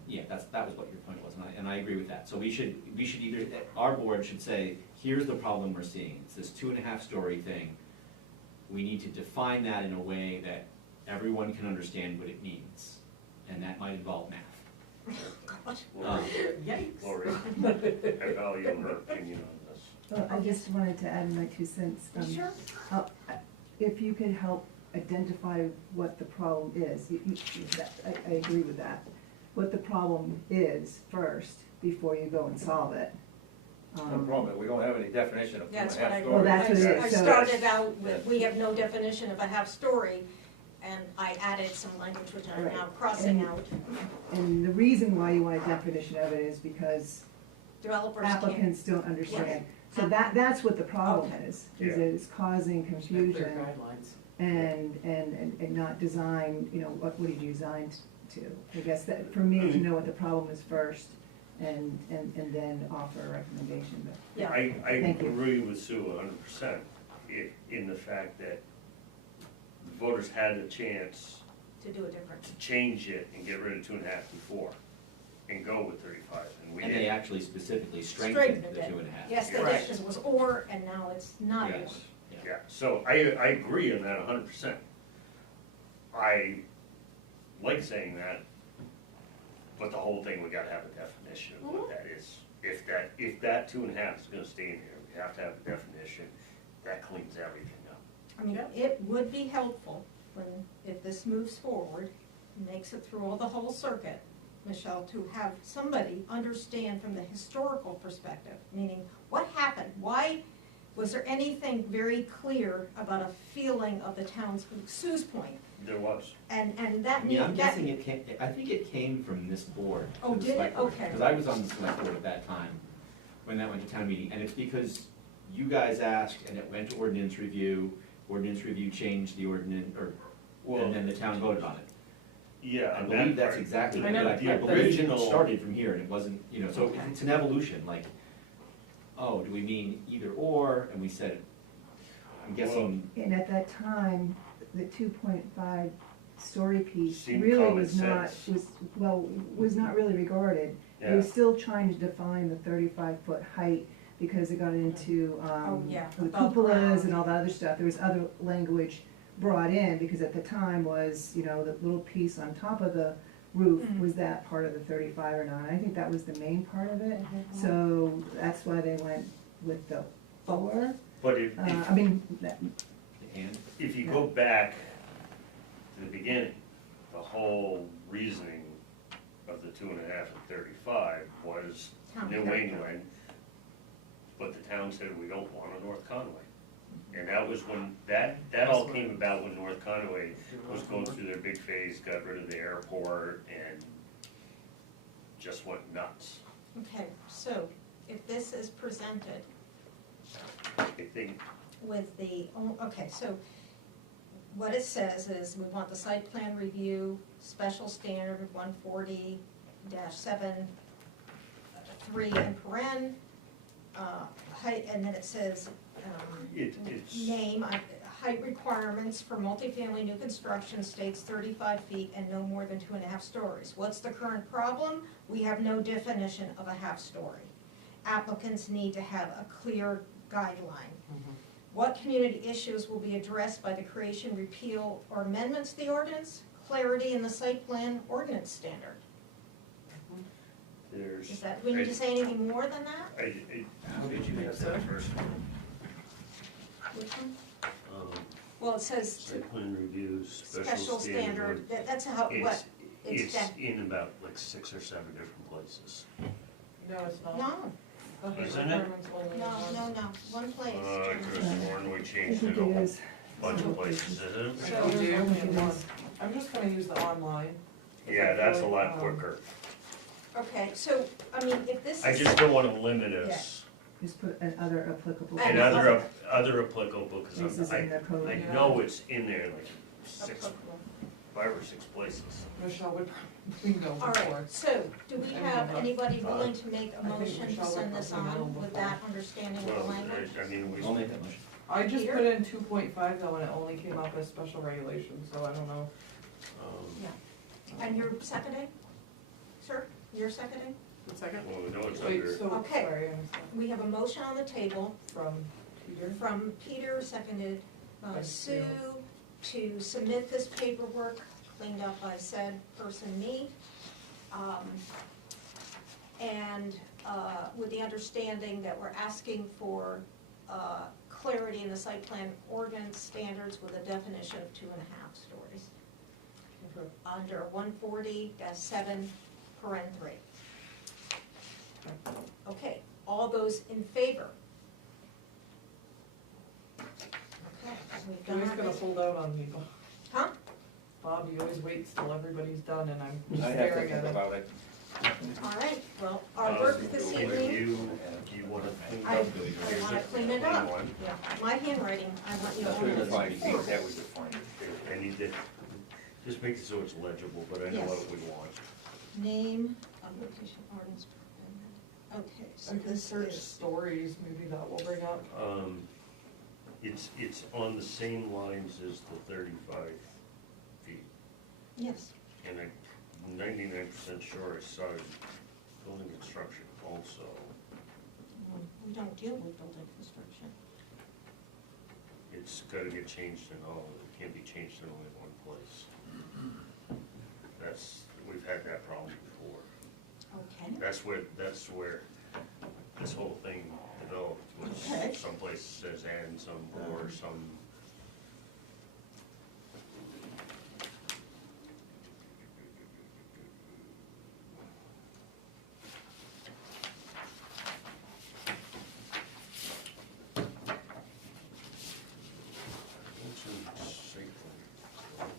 Yeah, that was what your point was, and I agree with that. So we should either, our board should say, here's the problem we're seeing, it's this 2.5 story thing. We need to define that in a way that everyone can understand what it means, and that might involve math. Lori, Yikes. Lori, I value her opinion on this. Well, I just wanted to add my 2 cents. Sure. If you could help identify what the problem is, I agree with that. What the problem is first, before you go and solve it. No problem, we don't have any definition of That's 2.5 what I, stories. Well, that's what it I is, so- started out with, we have no definition of a half story, and I added some language which I'm Right. now crossing And- out. And the reason why you want a definition of it is because Developers can't. applicants don't understand. Yes. So that's what the problem Okay. is Yeah. that it's causing Make clear confusion guidelines. and not design, you know, what are you designed to? I guess that, for me, to know what the problem is first and then offer a recommendation, but. Yeah. I Thank you. agree with Sue 100% in the fact that the voters had a chance To do a different. to change it and get rid of 2.5 before and go with 35, and we And they didn't. actually specifically strengthened the Straightened 2.5. Yes, they did, Right. because it was or, and now it's not or. Yes, yeah, so I agree on that 100%. I like saying that, but the whole thing, we gotta have a definition of what that is. If that 2.5 is gonna stay in here, we have to have a definition, that cleans everything up. I mean, it would be helpful when, if this moves forward, makes it through the whole circuit, Michelle, to have somebody understand from the historical perspective, meaning what happened? Why, was there anything very clear about a feeling of the town's, Sue's point? There was. And I that mean, I'm need, that, guessing I think it came from this board. Oh, did it? Okay. Because I was on the select board at that time, when that went to town meeting, and it's because you guys asked, and it went to ordinance review changed the ordinance, and then the town voted on it. Yeah, I on believe that that's part. exactly, I but know, I the believe it original- started from here, and it wasn't, you know, so Okay. it's an evolution, like, oh, do we mean either or, and we said, I'm guessing, And at that time, the 2.5 story piece Seemed really common was not, sense. was not really regarded. They Yeah. were still trying to define the 35-foot height because it got into, Oh, yeah, the above cupolas ground. and all that other stuff. There was other language brought in, because at the time was, you know, the little piece on top of the roof, Mhm. was that part of the 35 or not? I think that was the main part of it. Mhm. So that's why they went with the 4. But if, I mean, and, if you go back to the beginning, the whole reasoning of the 2.5 and 35 was Town New character. England, but the town said, we don't want a North Conway. And that was when, that all came about when North Conway was going through their big phase, got rid of the airport, and just went nuts. Okay, so, if this is presented I think, with the, okay, so what it says is we want the site plan review, special standard 140-7, 3 in paren, height, and then it says, it's, name, height requirements for multifamily new construction states 35 feet and no more than 2.5 stories. What's the current problem? We have no definition of a half story. Applicants need to have a clear guideline. What community issues will be addressed by the creation, repeal, or amendments to the ordinance? Clarity in the site plan ordinance standard. there's. Is that, we need to say anything more than that? How did you have that first one? Which one? Um, Well, it says Site plan review, special standard, that's how, what, It's that, in about like 6 or 7 different places. No, it's not. no, The height Isn't it? requirement's only no, in one. no, one place. I could have sworn we I changed think it a it whole is. bunch of places, isn't it? So So- do you? I think it One. is. I'm just gonna use the online. Yeah, that's a lot Um, quicker. Okay, so, I mean, if this is. I just don't wanna limit us Just put an other applicable. And in other- other applicable, This because is in the code. I know it's in there like 5 or 6 places. Michelle would probably go All before. right, so do we have anybody willing to make a I think motion to Michelle send would this probably know on with before. that understanding of Well, the language? I mean, I'll make that motion. I just Peter? put in 2.5 though, and it only came up as special regulation, so I don't know. And you're seconding? Sir, you're seconding? One second. well, we know it's Wait, under, so, Okay. sorry, I missed that. We have a motion on the table From Peter? from Peter, seconded by By Sue, to submit this paperwork cleaned up by said person, me. And with the understanding that we're asking for clarity in the site plan ordinance standards with a definition of 2.5 stories Okay. under 140-7, paren 3. Okay, all those in favor? Okay, we've You're done always our gonna business. hold out on people. Huh? Bob, you always wait till everybody's done and I'm I have to staring think at it. about it. All right, well, our work this do evening, you wanna clean I up? wanna clean it up. Yeah, my handwriting, I want you to own it. 35 feet, that would define it. I need to, just make it so it's legible, but I know Yes. what we want. Name, location, ordinance. Okay, so I can this search is, stories, maybe that will bring up. It's on the same lines as the 35 feet, yes, and I'm 99% sure I saw building construction also. we don't deal with building construction. It's gotta get changed in all, it can't be changed in only one place. We've had that problem before. Okay, That's where this whole thing developed, Okay. was some places says and, some or, some. What's in site plan?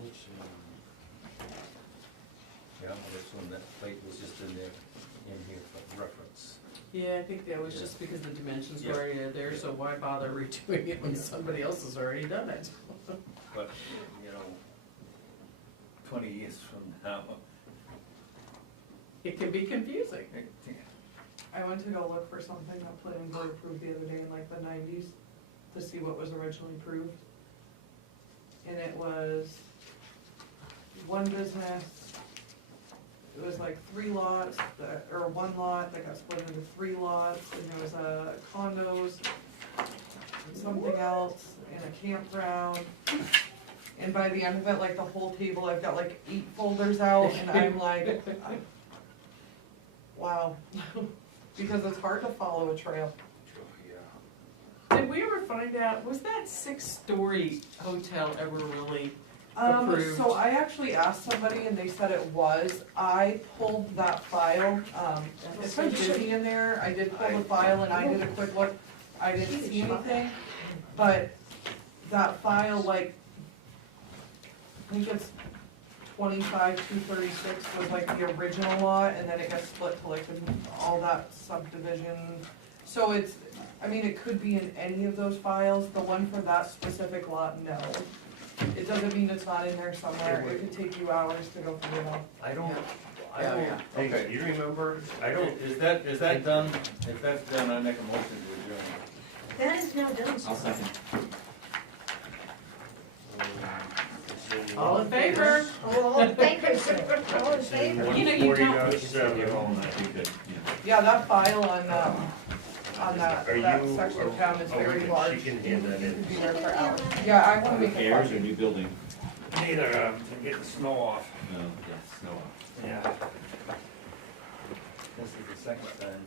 What's in? Yeah, I assume that plate was just in there, in here for reference. Yeah, I think that was just because the dimensions Yeah. were already there, so why bother redoing it when somebody else has already done it? But, 20 years from now, It can be confusing. I went to go look for something that planning board approved the other day in like the 90s to see what was originally approved. And it was one business, it was like 3 lots, or 1 lot that got split into 3 lots, and there was condos, and something else, and a campground. And by the end of it, like the whole table, I've got like 8 folders out, and I'm like, wow. Because it's hard to follow a trail. Yeah. Did we ever find out, was that 6-story hotel ever really approved? So I actually asked somebody and they said it was. I pulled that file, it's been busy in there, I did pull the file and I did a quick look. I didn't see anything, but that file, like, I think it's 25-236 was like the original lot, and then it got split to like all that subdivision. So it's, I mean, it could be in any of those files, the one for that specific lot, no. It doesn't mean it's not in there somewhere, it could take you hours to go through it all. I don't Yeah. think, Okay. you remember, I don't, Is that done? If that's done, I make a motion to adjourn. That is now done, sir. I'll second. it's in All in favor? Oh, thank you, sir. All in favor? You know, you don't- 140.7. That'd be good, yeah. Yeah, that file on that Are that you- section of town is oh, very she large. can hand that You in. could be there for hours. Yeah, I wanna make a Repairs or copy. new building? Neither, to get the snow off. No, yeah, snow. Yeah. This is the second time.